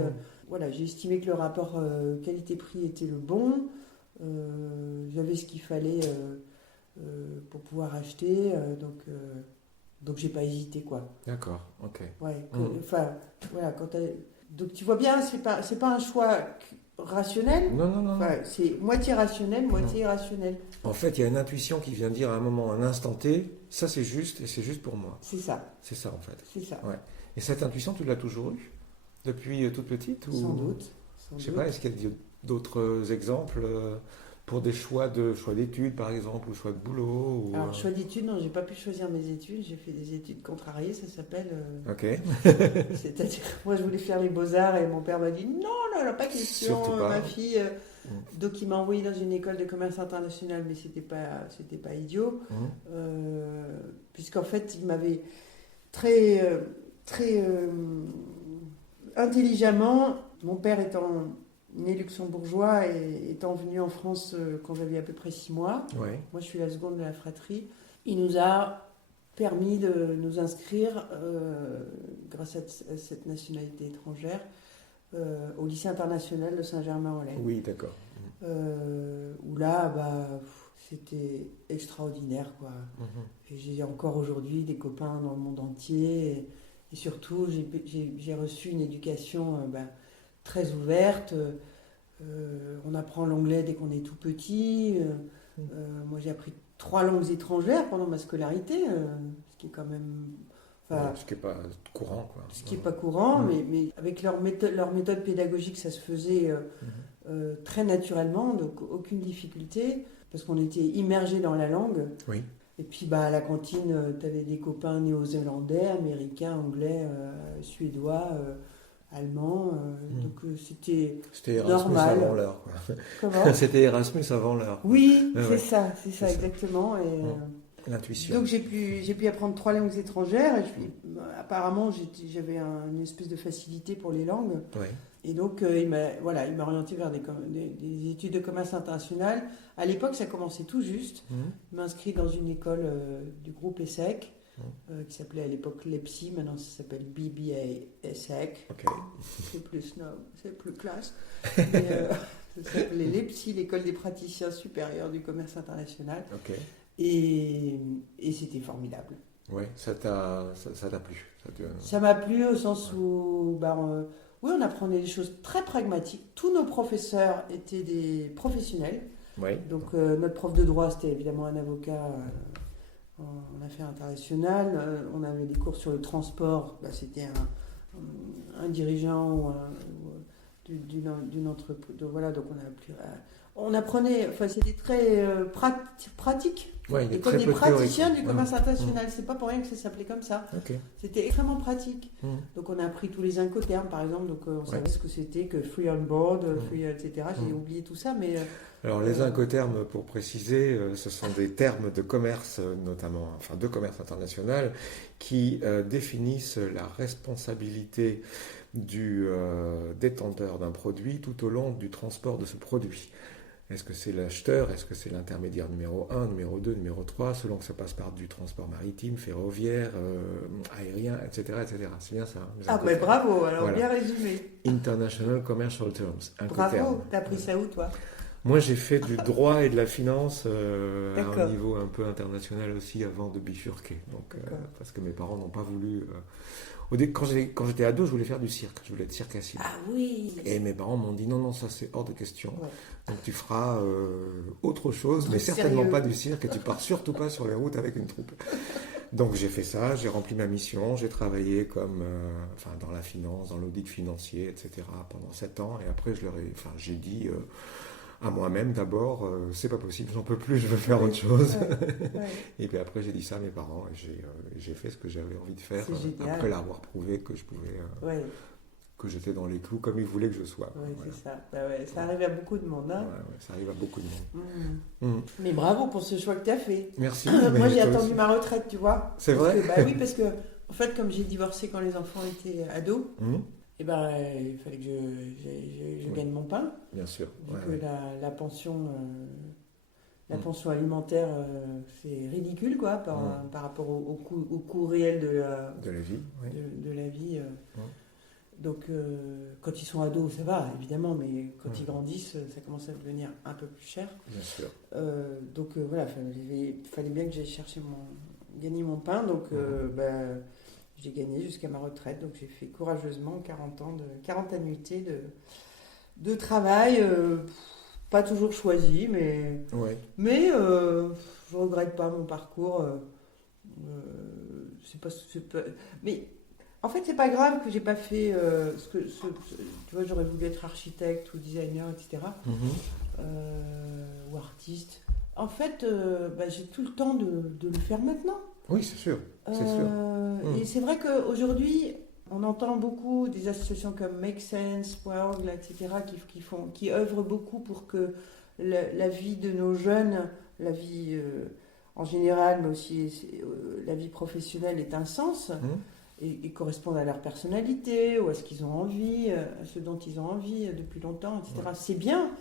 voilà, j'ai estimé que le rapport qualité-prix était le bon. J'avais ce qu'il fallait pour pouvoir acheter. Donc j'ai pas hésité, quoi. D'accord, ok. Voilà, donc tu vois bien, c'est pas un choix rationnel. Non. C'est moitié rationnel, moitié irrationnel. En fait, il y a une intuition qui vient dire à un moment, un instant T, ça c'est juste et c'est juste pour moi. C'est ça. C'est ça en fait. C'est ça. Ouais. Et cette intuition, tu l'as toujours eue depuis toute petite ou... Sans doute. Je sais pas, est-ce qu'il y a d'autres exemples pour des choix d'études par exemple, ou choix de boulot Alors, choix d'études, non, j'ai pas pu choisir mes études. J'ai fait des études contrariées, ça s'appelle. Ok. C'est-à-dire, moi je voulais faire les beaux-arts et mon père m'a dit non, pas question, ma fille. Donc il m'a envoyé dans une école de commerce international, mais c'était pas idiot, puisqu'en fait il m'avait très intelligemment, mon père étant né luxembourgeois et étant venu en France quand j'avais à peu près 6 mois, moi je suis la seconde de la fratrie, il nous a permis de nous inscrire, grâce à cette nationalité étrangère, au lycée international de Saint-Germain-en-Laye. Oui, d'accord. Où là, c'était extraordinaire, quoi. Et j'ai encore aujourd'hui des copains dans le monde entier. Et surtout, j'ai reçu une éducation très ouverte. On apprend l'anglais dès qu'on est tout petit. Moi, j'ai appris 3 langues étrangères pendant ma scolarité, ce qui est quand même... ce qui n'est pas courant, quoi. Ce qui n'est pas courant, mais avec leur méthode pédagogique, ça se faisait très naturellement, donc aucune difficulté, parce qu'on était immergés dans la langue. Oui. Et puis à la cantine, tu avais des copains néo-zélandais, américains, anglais, suédois, allemands, donc c'était Erasmus normal. Avant l'heure, quoi. Comment ? C'était Erasmus avant l'heure. Oui, c'est ça, exactement. Et, l'intuition. Donc j'ai pu apprendre 3 langues étrangères. Et apparemment, j'avais une espèce de facilité pour les langues. Ouais. Et donc, il m'a orienté vers des études de commerce international. À l'époque, ça commençait tout juste. Il m'a inscrit dans une école du groupe ESSEC, qui s'appelait à l'époque l'EPSI. Maintenant, ça s'appelle BBA ESSEC. Ok. C'est plus snob, c'est plus classe. Mais, ça s'appelait l'EPSI, l'école des praticiens supérieurs du commerce international. Ok. Et c'était formidable. Ouais, ça t'a plu. Ça m'a plu au sens où, oui, on apprenait des choses très pragmatiques. Tous nos professeurs étaient des professionnels. Ouais. Donc, notre prof de droit, c'était évidemment un avocat en affaires internationales. On avait des cours sur le transport. C'était un dirigeant d'une entreprise. Voilà, donc on apprenait, enfin, c'était très pratique. Ouais, il est École très des peu praticiens théorique. du commerce international, c'est pas pour rien que ça s'appelait comme ça. Ok. C'était extrêmement pratique. Mmh. Donc on a appris tous les incoterms, par exemple, donc on savait ce que c'était que free on board, free, etc. J'ai oublié tout ça, mais... Alors les incoterms, pour préciser, ce sont des termes de commerce, notamment, enfin de commerce international, qui définissent la responsabilité du détenteur d'un produit tout au long du transport de ce produit. Est-ce que c'est l'acheteur? Est-ce que c'est l'intermédiaire numéro 1, numéro 2, numéro 3, selon que ça passe par du transport maritime, ferroviaire, aérien, etc., etc. C'est bien ça. Ah ben bravo, alors voilà. Bien résumé. International Commercial Terms. Bravo, t'as appris ça où toi? Moi j'ai fait du droit et de la finance à un niveau un peu international aussi avant de bifurquer. Donc, parce que mes parents n'ont pas voulu... Quand j'étais ado, je voulais faire du cirque. Je voulais être circassien. Ah oui. Et mes parents m'ont dit non, ça c'est hors de question. Ouais. Donc tu feras autre chose, mais certainement pas du cirque. Et tu pars surtout pas sur les routes avec une troupe. Donc j'ai fait ça, j'ai rempli ma mission, j'ai travaillé comme, dans la finance, dans l'audit financier, etc. pendant 7 ans. Et après j'ai dit à moi-même d'abord, c'est pas possible, j'en peux plus, je veux faire autre chose. Ouais. Et puis après j'ai dit ça à mes parents et j'ai fait ce que j'avais envie de faire après l'avoir prouvé que je pouvais, que j'étais dans les clous comme ils voulaient que je sois. Oui, voilà. C'est ça. Ça arrive à beaucoup de monde. Hein. Ça arrive à beaucoup de monde. Mais bravo pour ce choix que tu as fait. Merci. Moi j'ai attendu ma retraite, tu vois. C'est vrai oui, parce que en fait, comme j'ai divorcé quand les enfants étaient ados, il fallait que je gagne mon pain. Bien sûr. Vu que la pension, pension alimentaire, c'est ridicule quoi, par rapport au coût réel de la vie. De la vie. Donc, quand ils sont ados, ça va, évidemment, mais quand ils grandissent, ça commence à devenir un peu plus cher. Bien sûr. Donc, voilà, il fallait bien que j'aille gagner mon pain. Donc, j'ai gagné jusqu'à ma retraite. Donc, j'ai fait courageusement 40 annuités de travail. Pas toujours choisi, mais je regrette pas mon parcours. Mais en fait, c'est pas grave que j'ai pas fait tu vois, j'aurais voulu être architecte ou designer, etc. Ou artiste. En fait, j'ai tout le temps de le faire maintenant. Oui, c'est sûr. Et c'est vrai qu'aujourd'hui, on entend beaucoup des associations comme Make Sense, World, etc., qui œuvrent beaucoup pour que la vie de nos jeunes, la vie en général, mais aussi la vie professionnelle ait un sens et corresponde à leur personnalité ou à ce qu'ils ont envie, à ce dont ils ont envie depuis longtemps, etc. Ouais. C'est bien,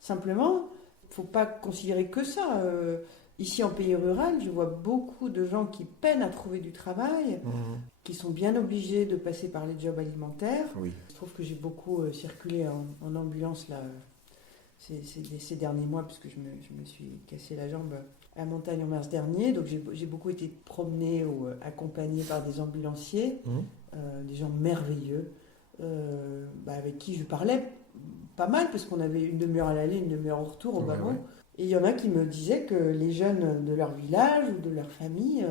simplement, il ne faut pas considérer que ça. Ici, en pays rural, je vois beaucoup de gens qui peinent à trouver du travail, qui sont bien obligés de passer par les jobs alimentaires. Oui. Je trouve que j'ai beaucoup circulé en ambulance là, ces derniers mois, puisque je me suis cassé la jambe à la montagne en mars dernier. Donc j'ai beaucoup été promenée ou accompagnée par des ambulanciers, des gens merveilleux, avec qui je parlais pas mal, parce qu'on avait une demi-heure à l'aller, une demi-heure au retour au wagon. Ouais. Et il y en a qui me disaient que les jeunes de leur village ou de leur famille,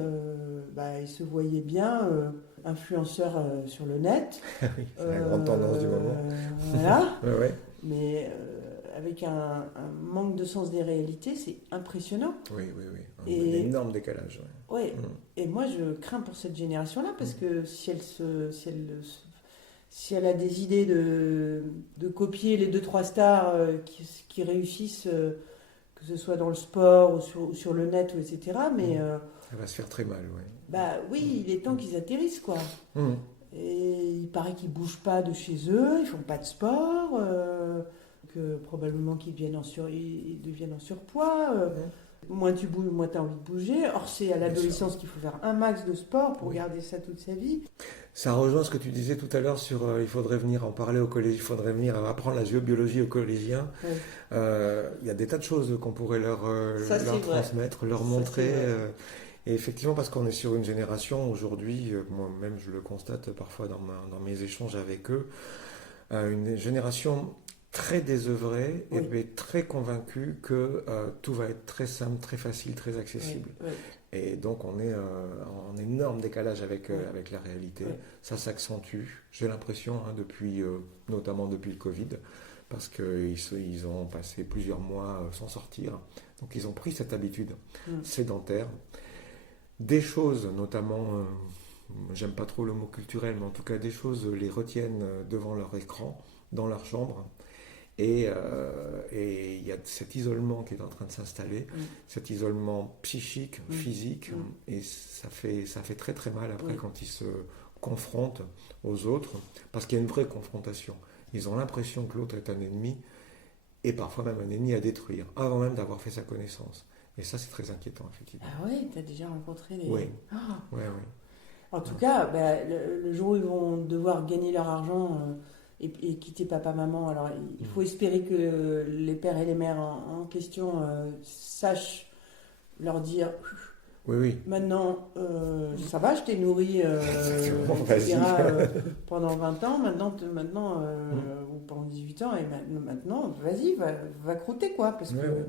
ils se voyaient bien influenceurs sur le net. Oui, c'est la grande tendance du moment. Voilà. Ouais. Mais avec un manque de sens des réalités, c'est impressionnant. Oui. Un énorme décalage. Ouais. Et moi, je crains pour cette génération-là, parce que si elle a des idées de copier les 2-3 stars qui réussissent... que ce soit dans le sport ou sur le net, etc. Mais ça va se faire très mal, oui. Oui, il est temps qu'ils atterrissent, quoi. Et il paraît qu'ils bougent pas de chez eux, ils font pas de sport, que probablement ils deviennent en surpoids. Moins tu bouges, moins tu as envie de bouger. Or, c'est à l'adolescence qu'il faut faire un max de sport pour garder ça toute sa vie. Ça rejoint ce que tu disais tout à l'heure sur il faudrait venir en parler au collège, il faudrait venir apprendre la géobiologie aux collégiens. Il y a des tas de choses qu'on pourrait leur transmettre, leur montrer. Et effectivement, parce qu'on est sur une génération aujourd'hui, moi-même je le constate parfois dans mes échanges avec eux, une génération très désœuvrée et très convaincue que tout va être très simple, très facile, très accessible. Et donc on est en énorme décalage avec la réalité. Ça s'accentue, j'ai l'impression, notamment depuis le Covid, parce qu'ils ont passé plusieurs mois sans sortir. Donc ils ont pris cette habitude sédentaire. Des choses, notamment, j'aime pas trop le mot culturel, mais en tout cas des choses les retiennent devant leur écran, dans leur chambre. Et il y a cet isolement qui est en train de s'installer, cet isolement psychique, physique, et ça fait très très mal après quand ils se confrontent aux autres, parce qu'il y a une vraie confrontation. Ils ont l'impression que l'autre est un ennemi, et parfois même un ennemi à détruire, avant même d'avoir fait sa connaissance. Et ça, c'est très inquiétant, effectivement. Ah oui, tu as déjà rencontré les... Oui. En tout cas, le jour où ils vont devoir gagner leur argent... Et quitter papa-maman. Alors, il faut espérer que les pères et les mères en question sachent leur dire maintenant, ça va, je t'ai nourri pendant 20 ans, maintenant ou pendant 18 ans, et maintenant, vas-y, va croûter, quoi. Parce que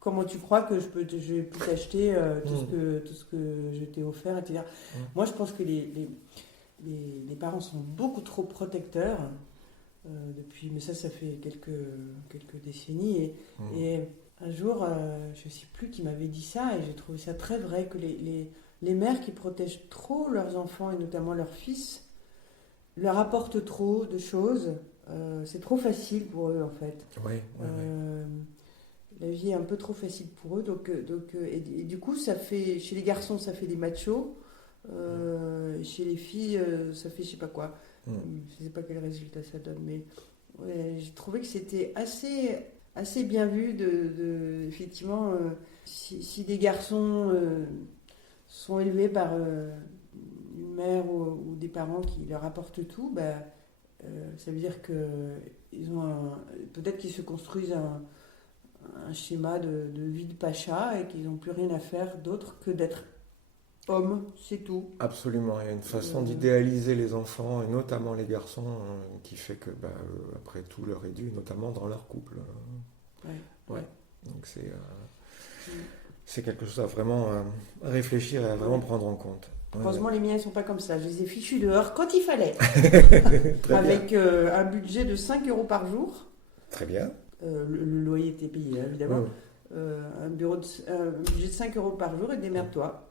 comment tu crois que je vais plus t'acheter tout ce que je t'ai offert, etc. Moi, je pense que les parents sont beaucoup trop protecteurs. Mais ça fait quelques décennies. Et un jour, je ne sais plus qui m'avait dit ça, et j'ai trouvé ça très vrai, que les mères qui protègent trop leurs enfants, et notamment leurs fils, leur apportent trop de choses. C'est trop facile pour eux, en fait. La vie est un peu trop facile pour eux. Et du coup, ça fait, chez les garçons, ça fait des machos. Chez les filles, ça fait je sais pas quoi. Je ne sais pas quel résultat ça donne, mais j'ai trouvé que c'était assez bien vu effectivement, si des garçons sont élevés par une mère ou des parents qui leur apportent tout, ça veut dire que peut-être qu'ils se construisent un schéma de vie de pacha, et qu'ils n'ont plus rien à faire d'autre que d'être homme, c'est tout. Absolument, il y a une façon d'idéaliser les enfants, et notamment les garçons, qui fait que, après tout leur est dû, notamment dans leur couple. Donc c'est quelque chose à vraiment réfléchir et à vraiment prendre en compte. Heureusement, les miens ne sont pas comme ça. Je les ai fichus dehors quand il fallait. Avec un budget de 5 € par jour. Très bien. Le loyer était payé, évidemment. Un budget de 5 € par jour, et démerde-toi.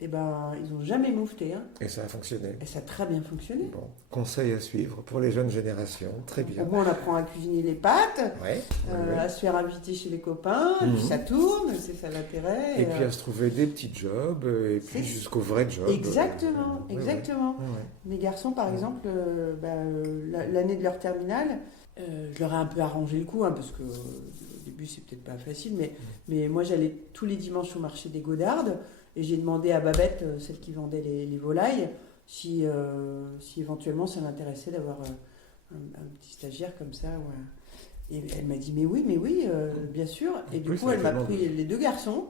Et ils n'ont jamais moufté. Et ça a fonctionné. Et ça a très bien fonctionné. Bon, conseil à suivre pour les jeunes générations. Très bien. Au moins, on apprend à cuisiner les pâtes, à se faire inviter chez les copains, et puis ça tourne, c'est ça l'intérêt. Et puis à se trouver des petits jobs, et puis jusqu'au vrai job. Exactement. Mes garçons, par exemple, l'année de leur terminale, je leur ai un peu arrangé le coup, parce que au début, c'est peut-être pas facile, mais moi, j'allais tous les dimanches au marché des Godardes. Et j'ai demandé à Babette, celle qui vendait les volailles, si éventuellement ça m'intéressait d'avoir un petit stagiaire comme ça. Et elle m'a dit mais oui, bien sûr. Et du coup, elle m'a pris les 2 garçons.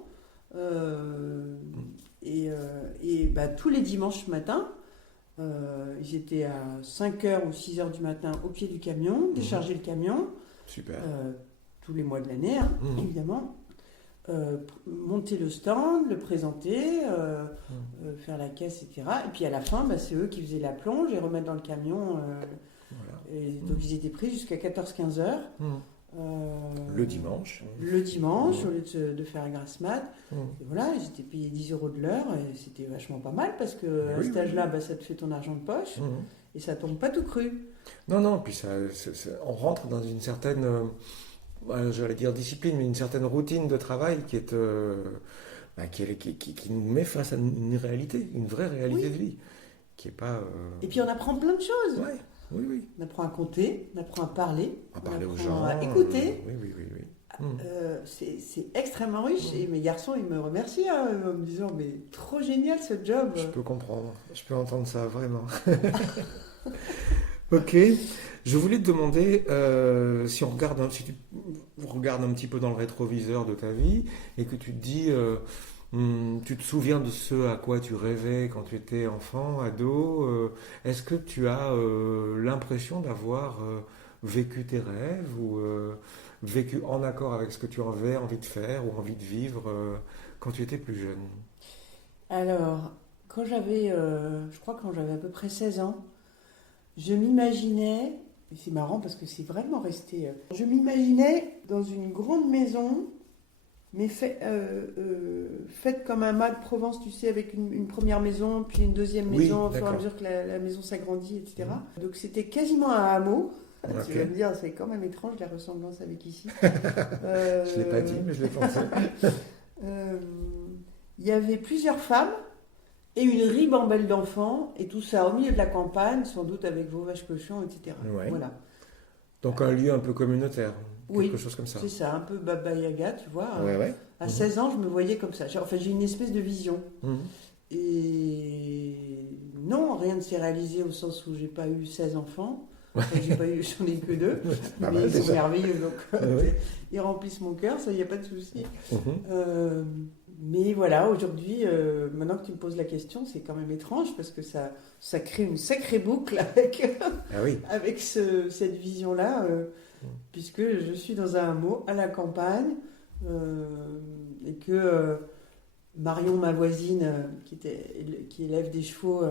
Tous les dimanches matin, ils étaient à 5h ou 6h du matin au pied du camion, décharger le camion. Super. Tous les mois de l'année, évidemment. Monter le stand, le présenter, faire la caisse, etc. Et puis à la fin, c'est eux qui faisaient la plonge et remettre dans le camion. Et donc ils étaient pris jusqu'à 14-15 heures. Le dimanche. Le dimanche, au lieu de faire un grasse mat. Et voilà, ils étaient payés 10 € de l'heure, et c'était vachement pas mal, parce que à cet âge-là, ça te fait ton argent de poche, et ça tombe pas tout cru. Non, puis on rentre dans une certaine... j'allais dire discipline, mais une certaine routine de travail qui nous met face à une réalité, une vraie réalité de vie. qui est pas... Et puis on apprend plein de choses. Ouais, oui. On apprend à compter, on apprend à parler. À parler on aux apprend gens. à écouter. Oui. C'est extrêmement riche. Et mes garçons, ils me remercient en me disant, mais trop génial ce job. Je peux comprendre, je peux entendre ça, vraiment. Ok, je voulais te demander si on regarde, si tu regardes un petit peu dans le rétroviseur de ta vie et que tu te dis, tu te souviens de ce à quoi tu rêvais quand tu étais enfant, ado, est-ce que tu as l'impression d'avoir vécu tes rêves ou vécu en accord avec ce que tu avais envie de faire ou envie de vivre quand tu étais plus jeune? Alors, je crois quand j'avais à peu près 16 ans, je m'imaginais, et c'est marrant parce que c'est vraiment resté, je m'imaginais dans une grande maison, mais faite comme un mât de Provence, tu sais, avec une première maison, puis une deuxième Oui, maison, au fur et à d'accord. mesure que la maison s'agrandit, etc. Donc c'était quasiment un hameau. Ok. Tu vas me dire, c'est quand même étrange la ressemblance avec ici. Je ne l'ai pas dit, mais je l'ai pensé. Il y avait plusieurs femmes et une ribambelle d'enfants, et tout ça au milieu de la campagne, sans doute avec vos vaches cochons, etc. Ouais. Voilà. Donc un lieu un peu communautaire, Oui, quelque chose comme ça. c'est ça, un peu Baba Yaga, tu vois. Ouais. À 16 ans, je me voyais comme ça. J'ai une espèce de vision. Mhm. Et non, rien ne s'est réalisé au sens où j'ai pas eu 16 enfants. Enfin, j'en ai que 2, Pas mais mal, ils sont déjà. merveilleux, donc Ouais. ils remplissent mon cœur, ça, il n'y a pas de souci. Mhm. Mais voilà, aujourd'hui, maintenant que tu me poses la question, c'est quand même étrange parce que ça crée une sacrée boucle Ah oui. avec cette vision-là, puisque je suis dans un hameau à la campagne et que Marion, ma voisine, qui élève des chevaux,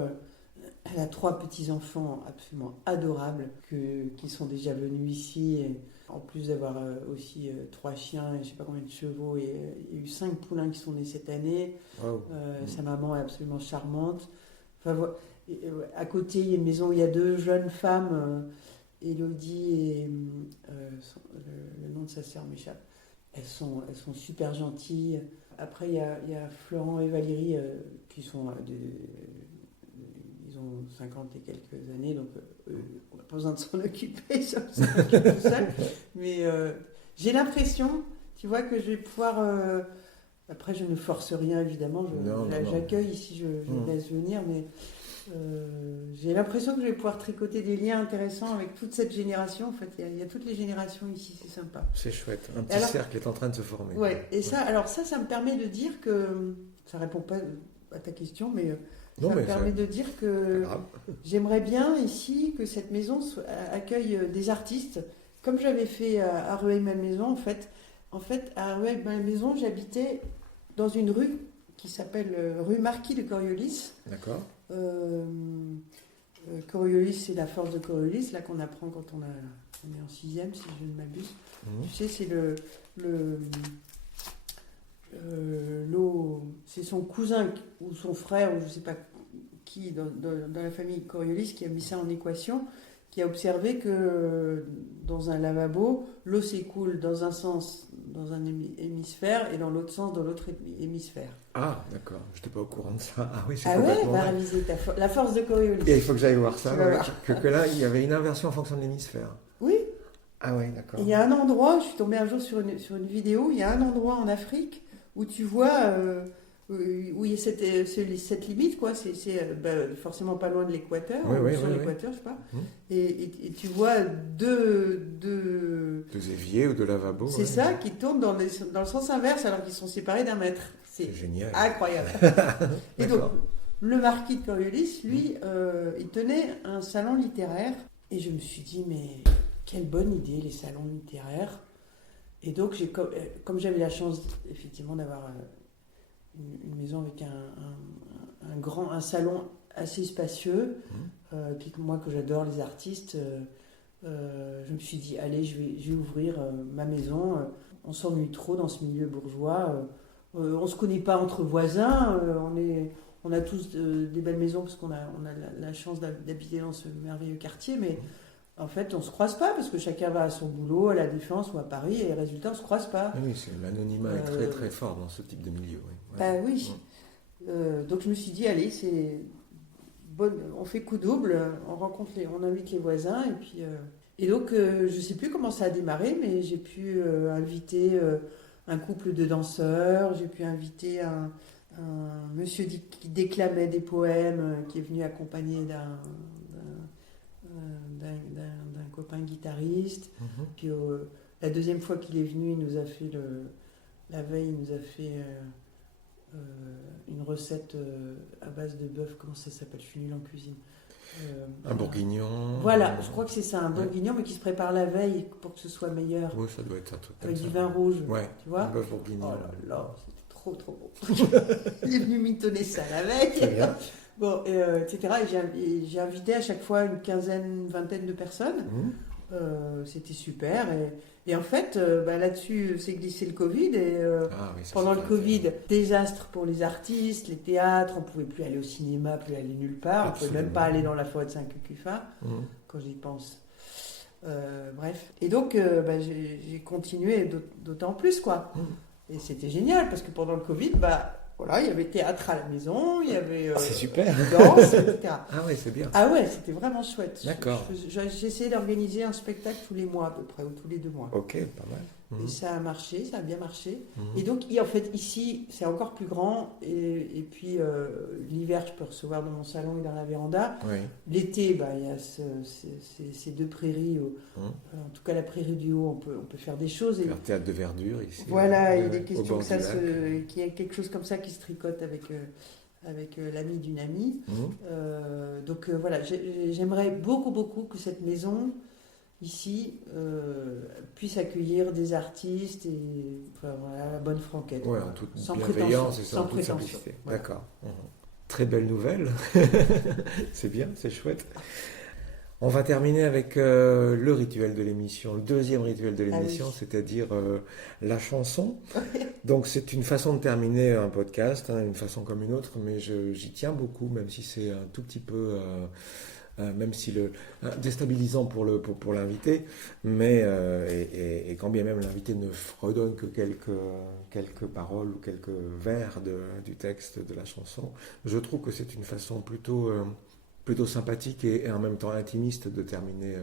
elle a 3 petits-enfants absolument adorables qui sont déjà venus ici. Et en plus d'avoir aussi 3 chiens et je ne sais pas combien de chevaux, et il y a eu 5 poulains qui sont nés cette année. Wow. Sa maman est absolument charmante. Enfin, à côté, il y a une maison où il y a 2 jeunes femmes, Élodie et le nom de sa sœur m'échappe. Elles sont super gentilles. Après, il y a Florent et Valérie qui sont ils ont 50 et quelques années, donc on n'a pas besoin de s'en occuper, ils s'en occupent tout seuls. Mais j'ai l'impression, tu vois, que je vais pouvoir... après, je ne force rien, évidemment, Non. j'accueille ici, je laisse venir, mais j'ai l'impression que je vais pouvoir tricoter des liens intéressants avec toute cette génération. En fait, il y a toutes les générations ici, c'est sympa. C'est chouette. Un petit cercle est en train de se former. Ouais, et ça me permet de dire que... Ça répond pas à ta question, mais... Non, ça mais me permet de dire que grave. j'aimerais bien ici que cette maison accueille des artistes, comme j'avais fait à Rueil-Malmaison en fait. En fait, à Rueil-Malmaison, j'habitais dans une rue qui s'appelle rue Marquis de Coriolis. D'accord. Coriolis, c'est la force de Coriolis, là qu'on apprend quand on est en 6e, si je ne m'abuse. Tu sais, c'est c'est son cousin ou son frère, ou je ne sais pas qui, dans la famille Coriolis, qui a mis ça en équation, qui a observé que dans un lavabo, l'eau s'écoule dans un sens, dans un hémisphère, et dans l'autre sens, dans l'autre hémisphère. Ah, d'accord. Je n'étais pas au courant de ça. Ah oui, c'est Ah ouais, complètement va dingue. réviser la force de Coriolis. Et il faut que j'aille voir ça. Tu vas Ouais, voir. que là, il y avait une inversion en fonction de l'hémisphère. Oui, Ah oui, d'accord. il y a un endroit, je suis tombée un jour sur une vidéo, il y a un endroit en Afrique où tu vois, où il y a cette limite, quoi. C'est forcément pas loin de l'équateur, Oui, sur oui. l'équateur, je sais pas. Hum. Et tu vois deux De évier ou de lavabo. c'est ouais. ça, qui tournent dans le sens inverse alors qu'ils sont séparés d'1 mètre. C'est C'est génial. incroyable. Et donc, D'accord. le marquis de Coriolis, lui, il tenait un salon littéraire. Et je me suis dit, mais quelle bonne idée, les salons littéraires. Et donc, comme j'avais la chance, effectivement, d'avoir une maison avec un salon assez spacieux, puis moi, que j'adore les artistes, je me suis dit, allez, je vais ouvrir ma maison. On s'ennuie trop dans ce milieu bourgeois. On ne se connaît pas entre voisins. On a tous des belles maisons parce qu'on a la chance d'habiter dans ce merveilleux quartier, mais en fait, on ne se croise pas parce que chacun va à son boulot, à la Défense ou à Paris, et résultat, on ne se croise pas. Ah oui, l'anonymat est très très fort dans ce type de milieu. Oui. Bah oui. Donc je me suis dit, allez, c'est on fait coup double, on invite les voisins et donc je sais plus comment ça a démarré, mais j'ai pu inviter un couple de danseurs, j'ai pu inviter un monsieur qui déclamait des poèmes, qui est venu accompagné d'un copain guitariste. Puis la deuxième fois qu'il est venu, il nous a fait la veille, il nous a fait une recette à base de bœuf. Comment ça s'appelle? Je suis nulle en cuisine. Un bourguignon. Voilà, je crois que c'est ça, un bourguignon, mais qui se prépare la veille pour que ce soit meilleur. Oui, ça doit être un truc comme avec ça. du vin rouge, tu vois. Un bœuf bourguignon. Oh là là, c'était trop bon. Il est venu mitonner ça la veille. Très bien. Bon, etc. Et j'ai invité à chaque fois une vingtaine de personnes. C'était super. Et en fait, là-dessus, c'est glissé le Covid. Et pendant le Covid, désastre pour les artistes, les théâtres. On ne pouvait plus aller au cinéma, plus aller nulle part. On ne pouvait même pas aller dans la forêt de Saint-Cucufa, quand j'y pense. Bref. Et donc, j'ai continué d'autant plus, quoi. Et c'était génial, parce que pendant le Covid, voilà, il y avait théâtre à la maison, il y avait c'est super. danse, etc. Ah ouais, c'est bien. Ah ouais, c'était vraiment chouette. D'accord. J'essayais d'organiser un spectacle tous les mois à peu près, ou tous les 2 mois. Ok, pas mal. Et ça a marché, ça a bien marché. Et donc, en fait, ici, c'est encore plus grand. Et puis, l'hiver, je peux recevoir dans mon salon et dans la véranda. Oui. L'été, il y a ces 2 prairies. En tout cas, la prairie du Haut, on peut faire des choses. Un théâtre de verdure ici. Voilà, il y a des questions qu'il y a quelque chose comme ça qui se tricote avec l'ami d'une amie. Donc, voilà, j'aimerais beaucoup que cette maison ici puisse accueillir des artistes et voilà, la bonne franquette. Ouais, en toute sans bienveillance et sans toute prétention. simplicité. Voilà. D'accord. Très belle nouvelle. C'est bien, c'est chouette. On va terminer avec le rituel de l'émission, le deuxième rituel de l'émission, c'est-à-dire la chanson. Donc c'est une façon de terminer un podcast, une façon comme une autre, mais j'y tiens beaucoup, même si c'est un tout petit peu... même si déstabilisant pour l'invité, mais et quand bien même l'invité ne fredonne que quelques paroles ou quelques vers du texte de la chanson, je trouve que c'est une façon plutôt sympathique et en même temps intimiste de terminer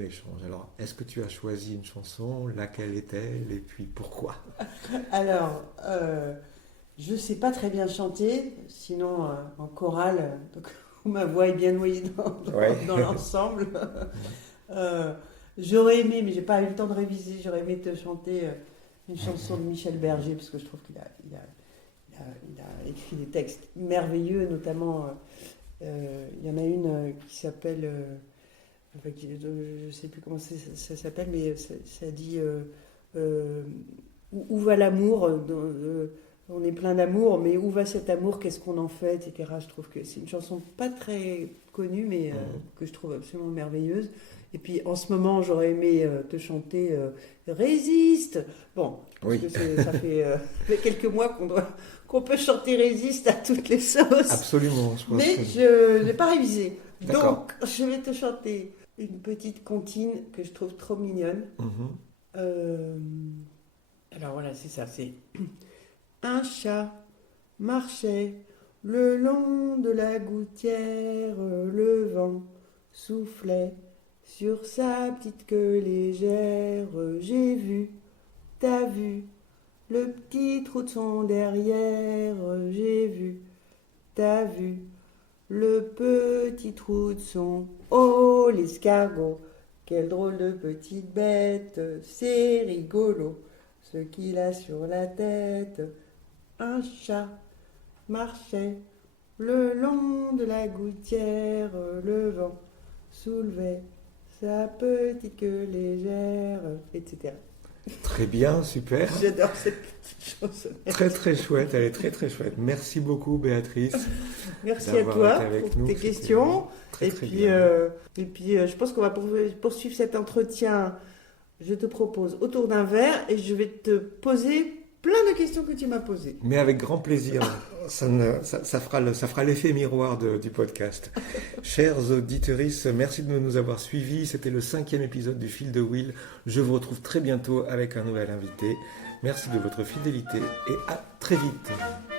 l'échange. Alors, est-ce que tu as choisi une chanson? Laquelle est-elle? Et puis pourquoi? Alors, je ne sais pas très bien chanter, sinon en chorale, donc, où ma voix est bien noyée dans l'ensemble. J'aurais aimé, mais je n'ai pas eu le temps de réviser, j'aurais aimé te chanter une chanson de Michel Berger, parce que je trouve qu'il a écrit des textes merveilleux, notamment... il y en a une qui s'appelle, je ne sais plus comment ça s'appelle, mais ça dit où va l'amour, on est plein d'amour, mais où va cet amour, qu'est-ce qu'on en fait, etc. Je trouve que c'est une chanson pas très connue, mais que je trouve absolument merveilleuse. Et puis en ce moment, j'aurais aimé te chanter Résiste. Bon, parce que ça fait quelques mois qu'on peut chanter Résiste à toutes les sauces. Absolument. Mais je n'ai pas révisé. D'accord. Donc, je vais te chanter une petite comptine que je trouve trop mignonne. Alors voilà, c'est ça. C'est un chat marchait le long de la gouttière, le vent soufflait sur sa petite queue légère. J'ai vu, t'as vu, le petit trou de son derrière. J'ai vu, t'as vu, le petit trou de son... Oh, l'escargot, quelle drôle de petite bête, c'est rigolo, ce qu'il a sur la tête. Un chat marchait le long de la gouttière, le vent soulevait sa petite queue légère, etc. Très bien, super. J'adore cette petite chanson. Très très chouette, elle est très très chouette. Merci beaucoup Béatrice. Merci à toi pour tes questions. Très, très Et puis je pense qu'on va poursuivre cet entretien. Je te propose autour d'un verre et je vais te poser plein de questions que tu m'as posées. Mais avec grand plaisir. Ça fera l'effet miroir du podcast. Chers auditeurs, merci de nous avoir suivis. C'était le 5e épisode du Fil de Will. Je vous retrouve très bientôt avec un nouvel invité. Merci de votre fidélité et à très vite.